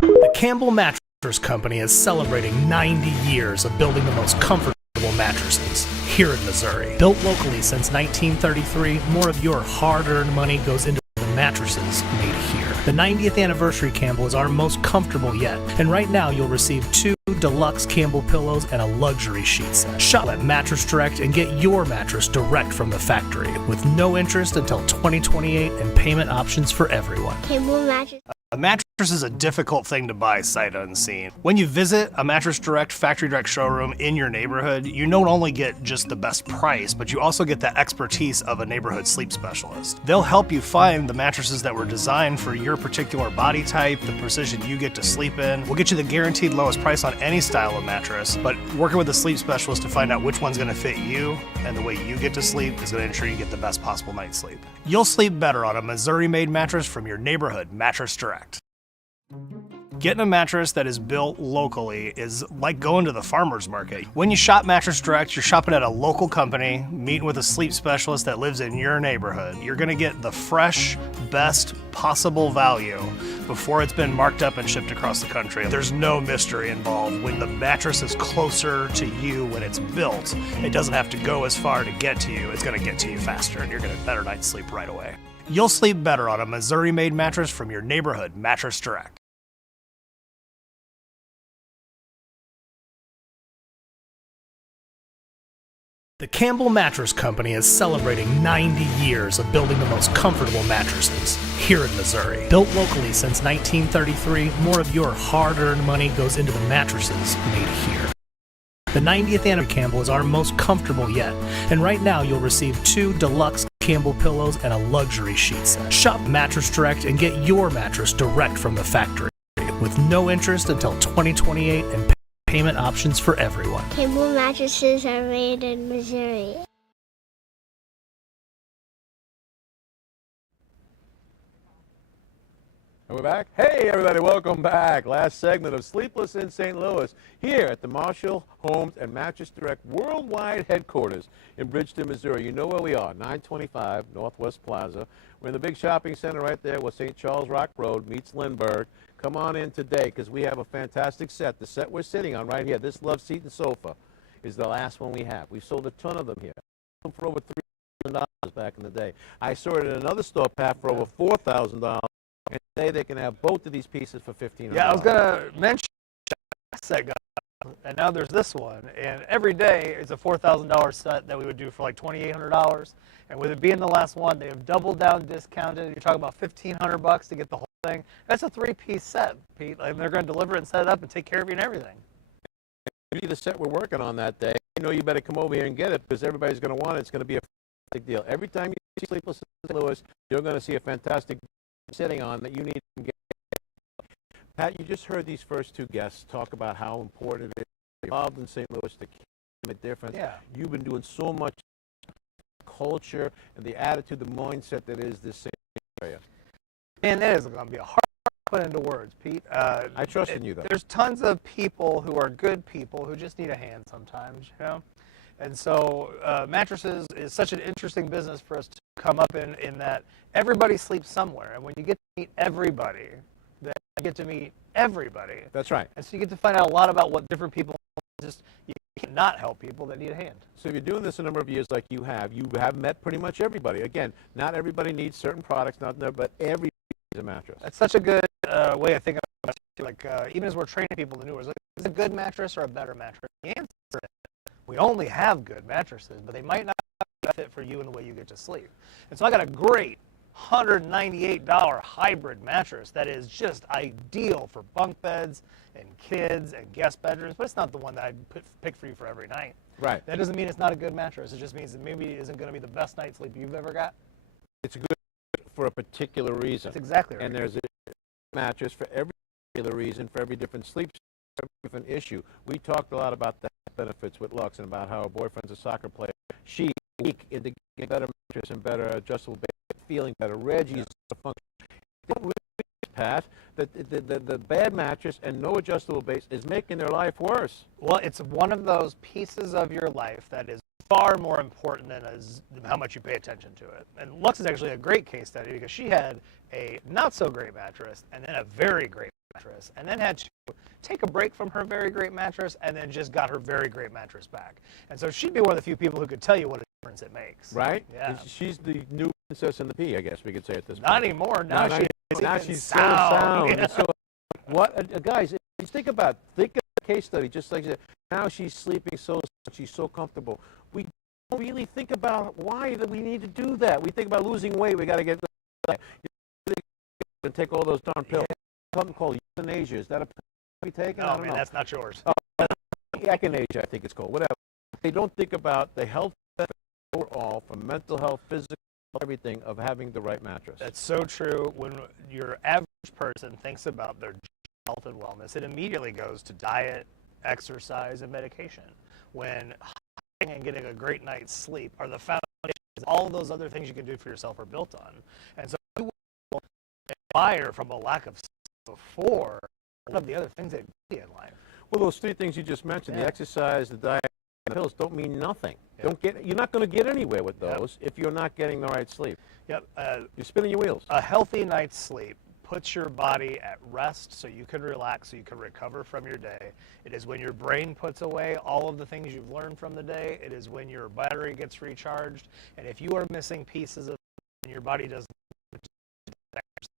The Campbell Mattress Company is celebrating 90 years of building the most comfortable mattresses here in Missouri. Built locally since 1933, more of your hard-earned money goes into the mattresses made here. The 90th anniversary Campbell is our most comfortable yet, and right now you'll receive 2 deluxe Campbell pillows and a luxury sheet set. Shop at Mattress Direct and get your mattress direct from the factory with no interest until 2028 and payment options for everyone. Cable mattress. A mattress is a difficult thing to buy sight unseen. When you visit a Mattress Direct factory direct showroom in your neighborhood, you don't only get just the best price, but you also get the expertise of a neighborhood sleep specialist. They'll help you find the mattresses that were designed for your particular body type, the precision you get to sleep in. We'll get you the guaranteed lowest price on any style of mattress, but working with a sleep specialist to find out which one's going to fit you and the way you get to sleep is going to ensure you get the best possible night's sleep. You'll sleep better on a Missouri-made mattress from your neighborhood Mattress Direct. Getting a mattress that is built locally is like going to the farmer's market. When you shop Mattress Direct, you're shopping at a local company, meeting with a sleep specialist that lives in your neighborhood. You're gonna get the fresh, best possible value before it's been marked up and shipped across the country. There's no mystery involved. When the mattress is closer to you when it's built, it doesn't have to go as far to get to you. It's gonna get to you faster and you're gonna get a better night's sleep right away. You'll sleep better on a Missouri-made mattress from your neighborhood Mattress Direct. The Campbell Mattress Company is celebrating 90 years of building the most comfortable mattresses here in Missouri. Built locally since 1933, more of your hard-earned money goes into the mattresses made here. The 90th anniversary of Campbell is our most comfortable yet, and right now you'll receive 2 deluxe Campbell pillows and a luxury sheet set. Shop Mattress Direct and get your mattress direct from the factory with no interest until 2028 and payment options for everyone. Campbell mattresses are made in Missouri. And we're back. Hey, everybody, welcome back. Last segment of Sleepless in St. Louis, here at the Marshall Homes and Mattress Direct worldwide headquarters in Bridgeton, Missouri. You know where we are, 925 Northwest Plaza. We're in the big shopping center right there where St. Charles Rock Road meets Lindbergh. Come on in today because we have a fantastic set. The set we're sitting on right here, this love seat and sofa, is the last one we have. We've sold a ton of them here for over $3,000 back in the day. I saw it in another store, Pat, for over $4,000. And today they can have both of these pieces for $1,500. Yeah, I was going to mention that set guy, and now there's this one. And every day is a $4,000 set that we would do for like $2,800. And with it being the last one, they have doubled down discounted. You're talking about $1,500 to get the whole thing. That's a 3-piece set, Pete. And they're going to deliver it and set it up and take care of you and everything. If you the set we're working on that day, you know you better come over here and get it because everybody's going to want it. It's going to be a fantastic deal. Every time you see Sleepless in St. Louis, you're going to see a fantastic sitting on that you need to get. Pat, you just heard these first 2 guests talk about how important it is involved in St. Louis to keep a difference. Yeah. You've been doing so much culture and the attitude, the mindset that is this same area. And that is going to be a hard to put into words, Pete. I trust in you, though. There's tons of people who are good people who just need a hand sometimes, you know? And so mattresses is such an interesting business for us to come up in that everybody sleeps somewhere. And when you get to meet everybody, then you get to meet everybody. That's right. And so you get to find out a lot about what different people just you cannot help people that need a hand. So if you're doing this a number of years like you have met pretty much everybody. Again, not everybody needs certain products, but everybody needs a mattress. That's such a good way of thinking about it. Like even as we're training people to do it, is it a good mattress or a better mattress? The answer is we only have good mattresses, but they might not fit for you and the way you get to sleep. And so I got a great $198 hybrid mattress that is just ideal for bunk beds and kids and guest bedrooms, but it's not the one that I'd pick for you for every night. Right. That doesn't mean it's not a good mattress. It just means that maybe it isn't going to be the best night's sleep you've ever got. It's good for a particular reason. That's exactly right. And there's a mattress for every particular reason, for every different sleep, every different issue. We talked a lot about the benefits with Lux and about how her boyfriend's a soccer player. She's weak into getting better mattress and better adjustable base, feeling better. Reggie's a function. Don't really, Pat, that the bad mattress and no adjustable base is making their life worse. Well, it's one of those pieces of your life that is far more important than how much you pay attention to it. And Lux is actually a great case study because she had a not so great mattress and then a very great mattress and then had to take a break from her very great mattress and then just got her very great mattress back. And so she'd be one of the few people who could tell you what a difference it makes. Right? Yeah. She's the new princess in the pea, I guess we could say at this point. Not anymore. Now she's sound. so sound. So what, guys, think of the case study, just like that. Now she's sleeping she's so comfortable. We don't really think about why that we need to do that. We think about losing weight. We got to get and take all those darn pills. Something called euthanasia. Is that a pill we taking? No, man, that's not yours. Echinacea, I think it's called. Whatever. They don't think about the health benefits overall for mental health, physical, everything of having the right mattress. That's so true. When your average person thinks about their health and wellness, it immediately goes to diet, exercise, and medication. When and getting a great night's sleep are the foundations. All of those other things you can do for yourself are built on. And so you will aspire from a lack of sleep before one of the other things that you do in life. Well, those 3 things you just mentioned, the exercise, the diet, and the pills, don't mean nothing. Yep. You're not going to get anywhere with those if you're not getting the right sleep. Yep. You're spinning your wheels. A healthy night's sleep puts your body at rest so you can relax, so you can recover from your day. It is when your brain puts away all of the things you've learned from the day. It is when your battery gets recharged. And if you are missing pieces of it and your body doesn't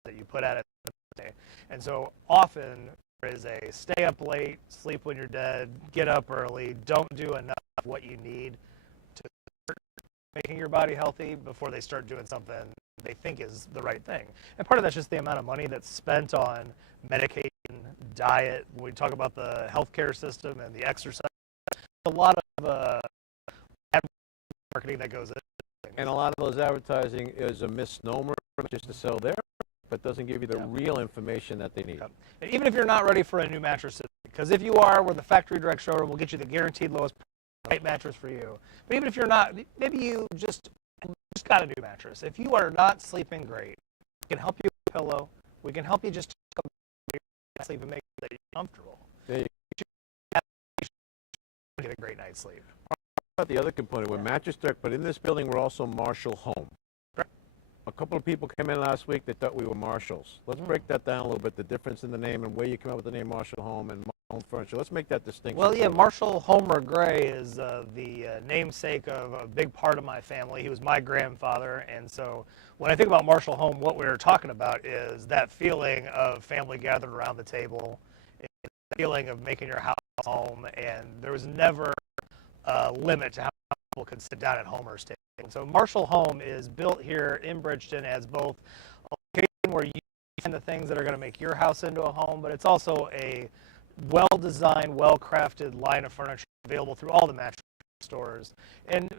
that you put at it the day. And so often there is a stay up late, sleep when you're dead, get up early, don't do enough of what you need to making your body healthy before they start doing something they think is the right thing. And part of that's just the amount of money that's spent on medication, diet. When we talk about the healthcare system and the exercise, a lot of marketing that goes in. And a lot of those advertising is a misnomer just to sell their, but doesn't give you the real information that they need. And even if you're not ready for a new mattress, because if you are, we're the factory direct showroom. We'll get you the guaranteed lowest right mattress for you. But even if you're not, maybe you just got a new mattress. If you are not sleeping great, we can help you with a pillow. We can help you just sleep and make sure that you're comfortable. There you Get a great night's sleep. go. The other component, we're Mattress Direct, but in this building, we're also Marshall Home. Correct. A couple of people came in last week that thought we were Marshalls. Let's break that down a little bit, the difference in the name and where you come up with the name Marshall Home and Marshall Home Furniture. Let's make that distinction. Well, yeah, Marshall Homer Gray is the namesake of a big part of my family. He was my grandfather, and so when I think about Marshall Home, what we're talking about is that feeling of family gathered around the table, the feeling of making your house home, and there was never a limit to how people could sit down at Homer's table. So Marshall Home is built here in Bridgeton as both a location where you find the things that are going to make your house into a home, but it's also a well-designed, well-crafted line of furniture available through all the mattress stores. And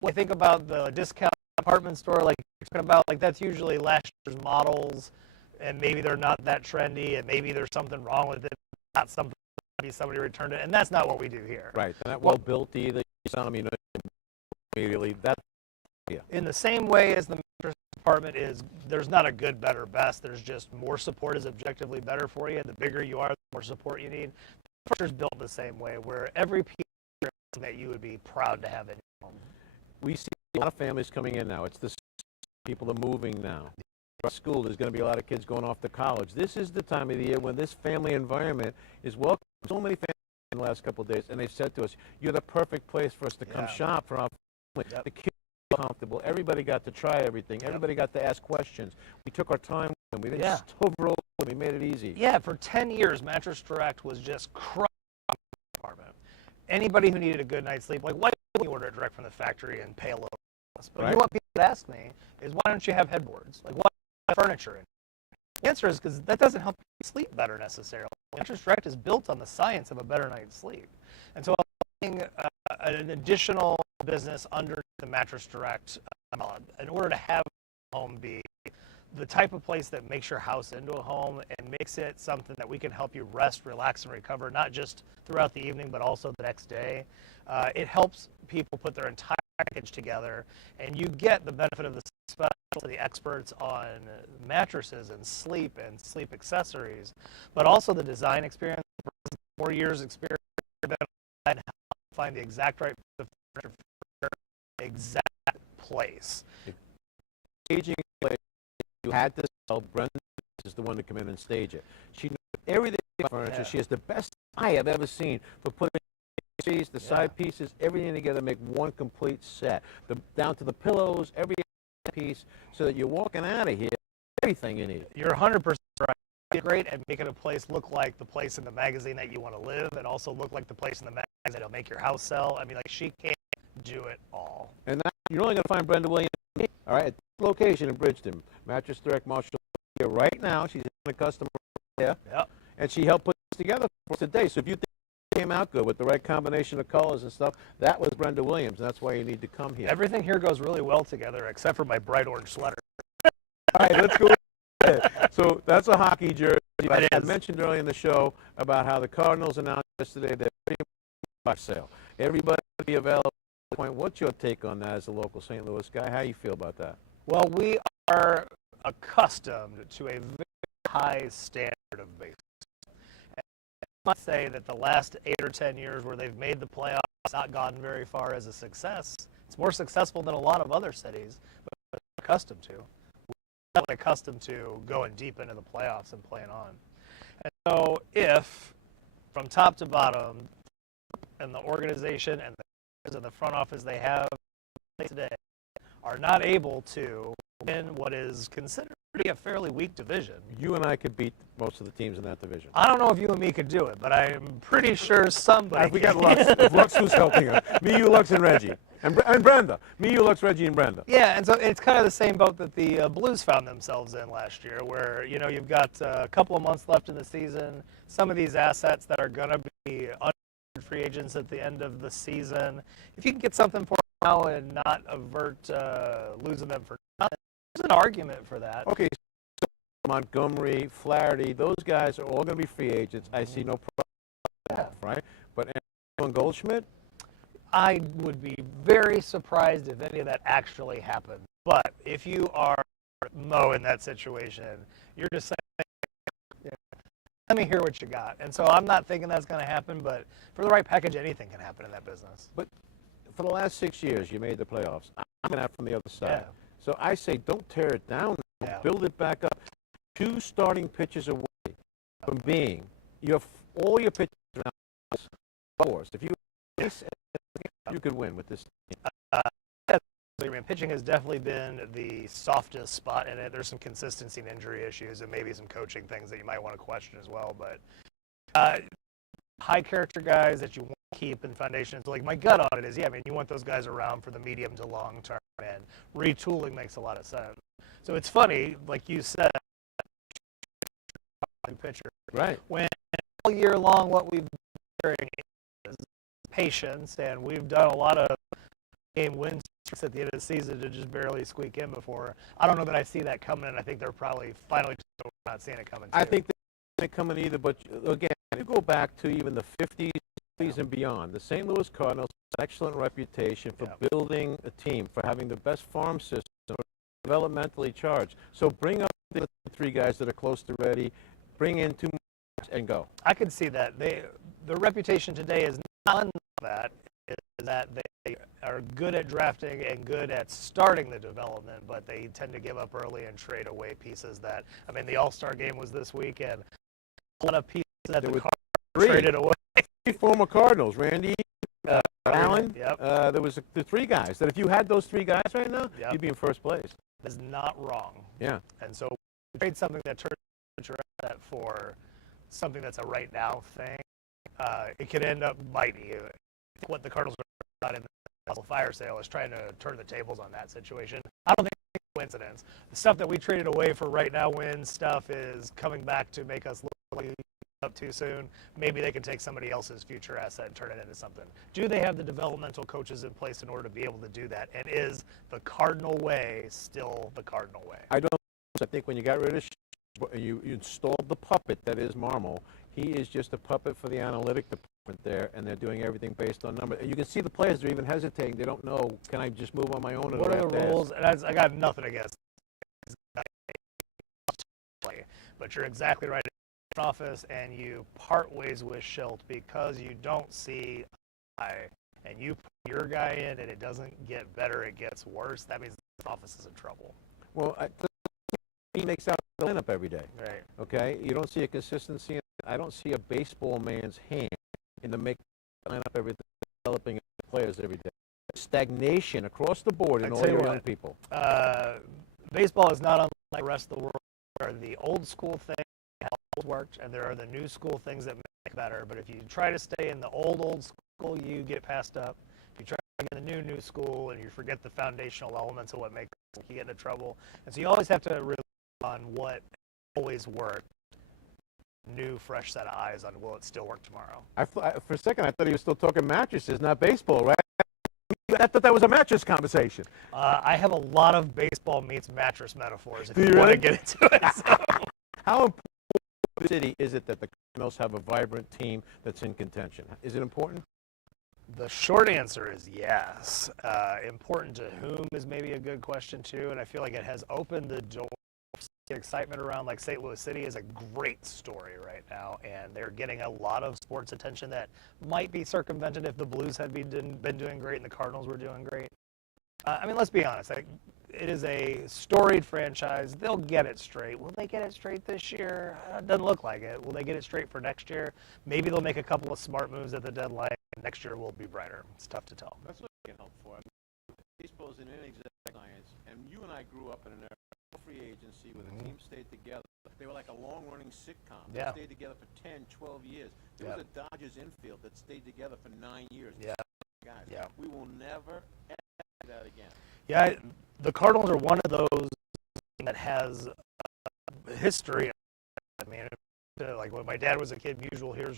when I think about the discount department store, like you're talking about, like that's usually last year's models, and maybe they're not that trendy, and maybe there's something wrong with it, not something, maybe somebody returned it, and that's not what we do here. Right, they're not well built either. You sound them, you know, immediately. That's In the same way as the mattress department is, there's not a good, better, best. There's just more support is objectively better for you. The bigger you are, the more support you need. Furniture's built the same way, where every piece that you would be proud to have in your home. We see a lot of families coming in now. It's the people are moving now. School, there's going to be a lot of kids going off to college. This is the time of the year when this family environment is welcome. So many families in the last couple of days, and they've said to us, "You're the perfect place for us to come shop for our family." Yep. The kids were comfortable. Everybody got to try everything. Everybody got to ask questions. We took our time with them. We didn't just hover over them. We made it easy. Yeah, for 10 years, Mattress Direct was just crushing the department. Anybody who needed a good night's sleep, like, why don't you order it direct from the factory and pay a little less? But you know what people ask me is, why don't you have headboards? Like, why don't you have furniture in? The answer is because that doesn't help you sleep better necessarily. Mattress Direct is built on the science of a better night's sleep. And so having an additional business under the Mattress Direct in order to have a home be the type of place that makes your house into a home and makes it something that we can help you rest, relax, and recover, not just throughout the evening, but also the next day. It helps people put their entire package together, and you get the benefit of the specialty experts on mattresses and sleep accessories, but also the design experience, 4 years experience, and find the exact right piece of furniture for your exact place. Staging place you had to sell. Brenda is the one to come in and stage it. She knows everything about furniture. Yeah. She has the best eye I've ever seen for putting the side pieces, everything together, make one complete set. Down to the pillows, every piece, so that you're walking out of here, everything you need. You're 100% right. It's great at making a place look like the place in the magazine that you want to live, and also look like the place in the magazine that'll make your house sell. I mean, like, she can't do it all. And that, you're only going to find Brenda Williams, all right, at this location in Bridgeton, Mattress Direct Marshall, here right now. She's a customer there, and she helped put this together for us today. So if you think it came out good with the right combination of colors and stuff, that was Brenda Williams, and that's why you need to come here. Everything here goes really well together, except for my bright orange sweater. All right, let's go. So that's a hockey jersey. It I is. mentioned earlier in the show about how the Cardinals announced yesterday they're pretty much sale. Everybody will be available. What's your take on that as a local St. Louis guy? How do you feel about that? Well, we are accustomed to a very high standard of baseball. And I must say that the last 8 or 10 years where they've made the playoffs, not gotten very far as a success. It's more successful than a lot of other cities, but we're accustomed to. We're not accustomed to going deep into the playoffs and playing on. And so if, from top to bottom, and the organization and the front office they have today are not able to in what is considered to be a fairly weak division. You and I could beat most of the teams in that division. I don't know if you and me could do it, but I'm pretty sure somebody We can. got Lux. Lux who's helping us. Me, you, Lux, and Reggie. And Brenda. Me, you, Lux, Reggie, and Brenda. Yeah, and so it's kind of the same boat that the Blues found themselves in last year, where you've got a couple of months left in the season. Some of these assets that are going to be free agents at the end of the season. If you can get something for them now and not avert losing them for nothing, there's an argument for that. Okay, so Montgomery, Flaherty, those guys are all going to be free agents. I see no problem with that, right? But Andrew Goldschmidt? I would be very surprised if any of that actually happened. But if you are Mo in that situation, you're just saying, let me hear what you got. And so I'm not thinking that's going to happen, but for the right package, anything can happen in that business. But for the last 6 years, you made the playoffs. I'm coming out from the other side. Yeah. So I say don't tear it down. Yeah. Build it back up. 2 starting pitchers away from being all your pitchers are now forced. If you could win with this team. Pitching has definitely been the softest spot in it. There's some consistency and injury issues and maybe some coaching things that you might want to question as well. But high character guys that you want to keep in foundations, like my gut on it is, you want those guys around for the medium to long term, and retooling makes a lot of sense. So it's funny, like you said, pitcher. Right. When all year long what we've been doing is patience, and we've done a lot of game wins at the end of the season to just barely squeak in before. I don't know that I see that coming, and I think they're probably finally just not seeing it coming. I think they're not coming either, but again, you go back to even the 50s and beyond. The St. Louis Cardinals have an excellent reputation for building a team, for having the best farm system, developmentally charged. So bring up the 3 guys that are close to ready, bring in 2 more and go. I could see that. Their reputation today is not that. Is that they are good at drafting and good at starting the development, but they tend to give up early and trade away pieces that, the All-Star game was this week, and a lot of pieces that the Cardinals traded away. 3 former Cardinals, Randy, Allen. Yep. There was the 3 guys that if you had those 3 guys right now, Yep. you'd be in first place. Is not wrong. Yeah. And so trade something that turns that for something that's a right now thing. It could end up biting you. What the Cardinals are about in the fire sale is trying to turn the tables on that situation. I don't think it's a coincidence. The stuff that we traded away for right now win stuff is coming back to make us look like we up too soon. Maybe they can take somebody else's future asset and turn it into something. Do they have the developmental coaches in place in order to be able to do that? And is the Cardinal way still the Cardinal way? I don't. I think when you got rid of you installed the puppet that is Marmol. He is just a puppet for the analytic department there, and they're doing everything based on numbers. You can see the players, they're even hesitating. They don't know, can I just move on my own? What are the rules? And I got nothing against it. But you're exactly right. In office, and you part ways with Schilt because you don't see and you put your guy in and it doesn't get better, it gets worse. That means the office is in trouble. Well, he makes out the lineup every day. Right. Okay? You don't see a consistency. I don't see a baseball man's hand in the making lineup every day, developing players every day. Stagnation across the board in all your young people. Baseball is not unlike the rest of the world, where the old school thing has worked, and there are the new school things that make better. But if you try to stay in the old school, you get passed up. If you try to get in the new school and you forget the foundational elements of what makes you get into trouble. And so you always have to rely on what always worked. New, fresh set of eyes on will it still work tomorrow. For a second, I thought he was still talking mattresses, not baseball, right? I thought that was a mattress conversation. I have a lot of baseball meets mattress metaphors if Do you you want to really? get into it. So. How important to the city is it that the Cardinals have a vibrant team that's in contention? Is it important? The short answer is yes. Important to whom is maybe a good question too, and I feel like it has opened the door. The excitement around like St. Louis City is a great story right now, and they're getting a lot of sports attention that might be circumvented if the Blues had been doing great and the Cardinals were doing great. Let's be honest. It is a storied franchise. They'll get it straight. Will they get it straight this year? It doesn't look like it. Will they get it straight for next year? Maybe they'll make a couple of smart moves at the deadline. Next year will be brighter. It's tough to tell. That's what I can hope for. Baseball is an inexact science, and you and and I grew up in an era of free agency where the team stayed together. They were like a long-running sitcom. Yeah. They stayed together for 10, 12 years. There was a Dodgers infield that stayed together for 9 years. Yeah. Guys, Yeah. we will never ever do that again. Yeah, the Cardinals are one of those that has a history. I mean, like when my dad was a kid, Musial here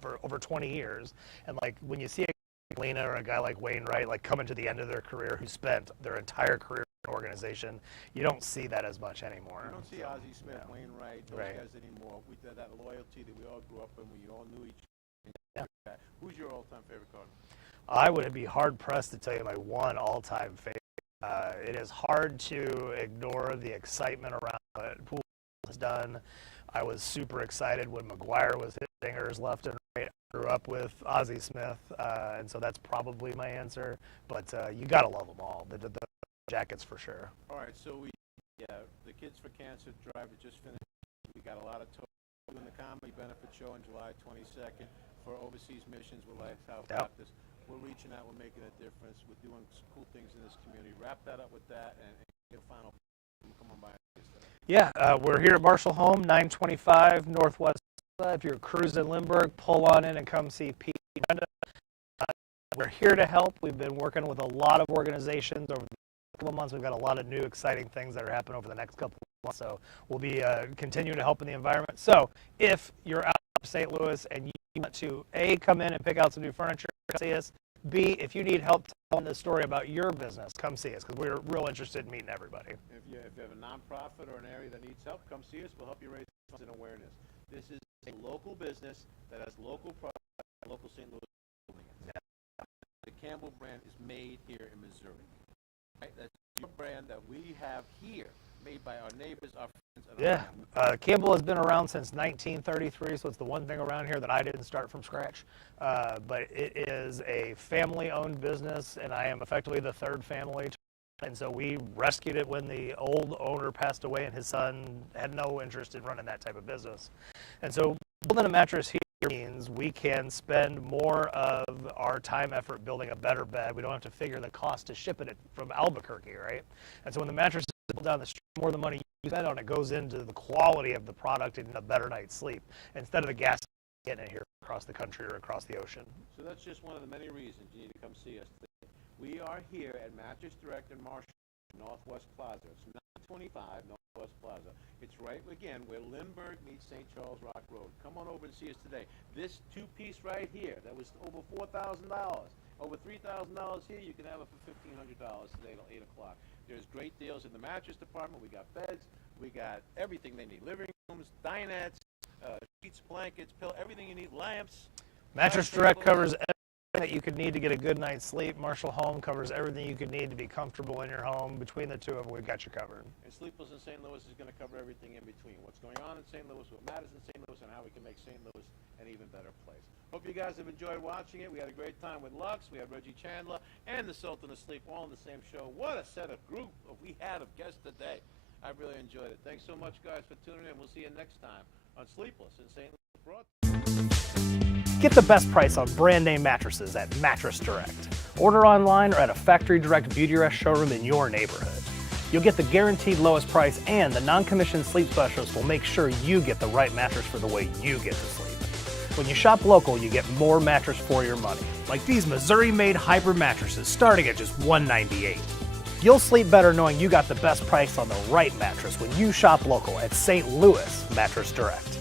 for over 20 years, and like when you see a Lena or a guy like Wainwright like coming to the end of their career who spent their entire career in an organization, you don't see that as much anymore. You don't see Ozzie Smith, Wainwright, those Right. guys anymore. We did that loyalty that we all grew up in. We all knew each other. Yeah. Who's your all-time favorite Cardinal? I would be hard pressed to tell you my one all-time favorite. It is hard to ignore the excitement around what Poole has done. I was super excited when McGuire was hitting dingers left and right. I grew up with Ozzie Smith, and so that's probably my answer. But you got to love them all, the Jackets for sure. All right, so the Kids for Cancer Drive that just finished. We got a lot of talk doing the comedy benefit show on July 22nd for overseas missions with Lifestyle Baptist. We're reaching out. We're making a difference. We're doing cool things in this community. Wrap that up with that, and get a final. Come on by. Yeah, we're here at Marshall Home, 925 Northwest. If you're cruising Lindbergh, pull on in and come see Pete and Brenda. We're here to help. We've been working with a lot of organizations over the couple of months. We've got a lot of new exciting things that are happening over the next couple of months. So we'll be continuing to help in the environment. So if you're out of St. Louis and you want to A, come in and pick out some new furniture, see us. B, if you need help telling the story about your business, come see us because we're real interested in meeting everybody. If you have a nonprofit or an area that needs help, come see us. We'll help you raise funds and awareness. This is a local business that has local products, local St. Louis. The Campbell brand is made here in Missouri. Right? That's your brand that we have here, made by our neighbors, our friends, and our family. Campbell has been around since 1933, so it's the one thing around here that I didn't start from scratch. But it is a family-owned business, and I am effectively the third family. And so we rescued it when the old owner passed away, and his son had no interest in running that type of business. And so building a mattress here means we can spend more of our time, effort building a better bed. We don't have to figure the cost to ship it from Albuquerque, right? And so when the mattress is built down the street, more of the money you spend on it goes into the quality of the product and a better night's sleep instead of the gas getting it here across the country or across the ocean. So that's just one of the many reasons you need to come see us today. We are here at Mattress Direct in Marshall, Northwest Plaza. It's 925 Northwest Plaza. It's right, again, where Lindbergh meets St. Charles Rock Road. Come on over and see us today. This two-piece right here, that was over $4,000. Over $3,000 here, you can have it for $1,500 today till 8 o'clock. There's great deals in the mattress department. We got beds. We got everything they need. Living rooms, dinettes, sheets, blankets, pillows, everything you need, lamps. Mattress Direct covers everything that you could need to get a good night's sleep. Marshall Home covers everything you could need to be comfortable in your home. Between the two of them, we've got you covered. And Sleepless in St. Louis is going to cover everything in between. What's going on in St. Louis, what matters in St. Louis, and how we can make St. Louis an even better place. Hope you guys have enjoyed watching it. We had a great time with Lux. We had Reggie Chandler and the Sultan of Sleep all in the same show. What a set of group we had of guests today. I really enjoyed it. Thanks so much, guys, for tuning in. We'll see you next time on Sleepless in St. Louis Broad. Get the best price on brand name mattresses at Mattress Direct. Order online or at a factory direct Beauty Rest showroom in your neighborhood. You'll get the guaranteed lowest price, and the non-commissioned sleep specialist will make sure you get the right mattress for the way you get to sleep. When you shop local, you get more mattress for your money, like these Missouri-made hybrid mattresses starting at just $198. You'll sleep better knowing you got the best price on the right mattress when you shop local at St. Louis Mattress Direct.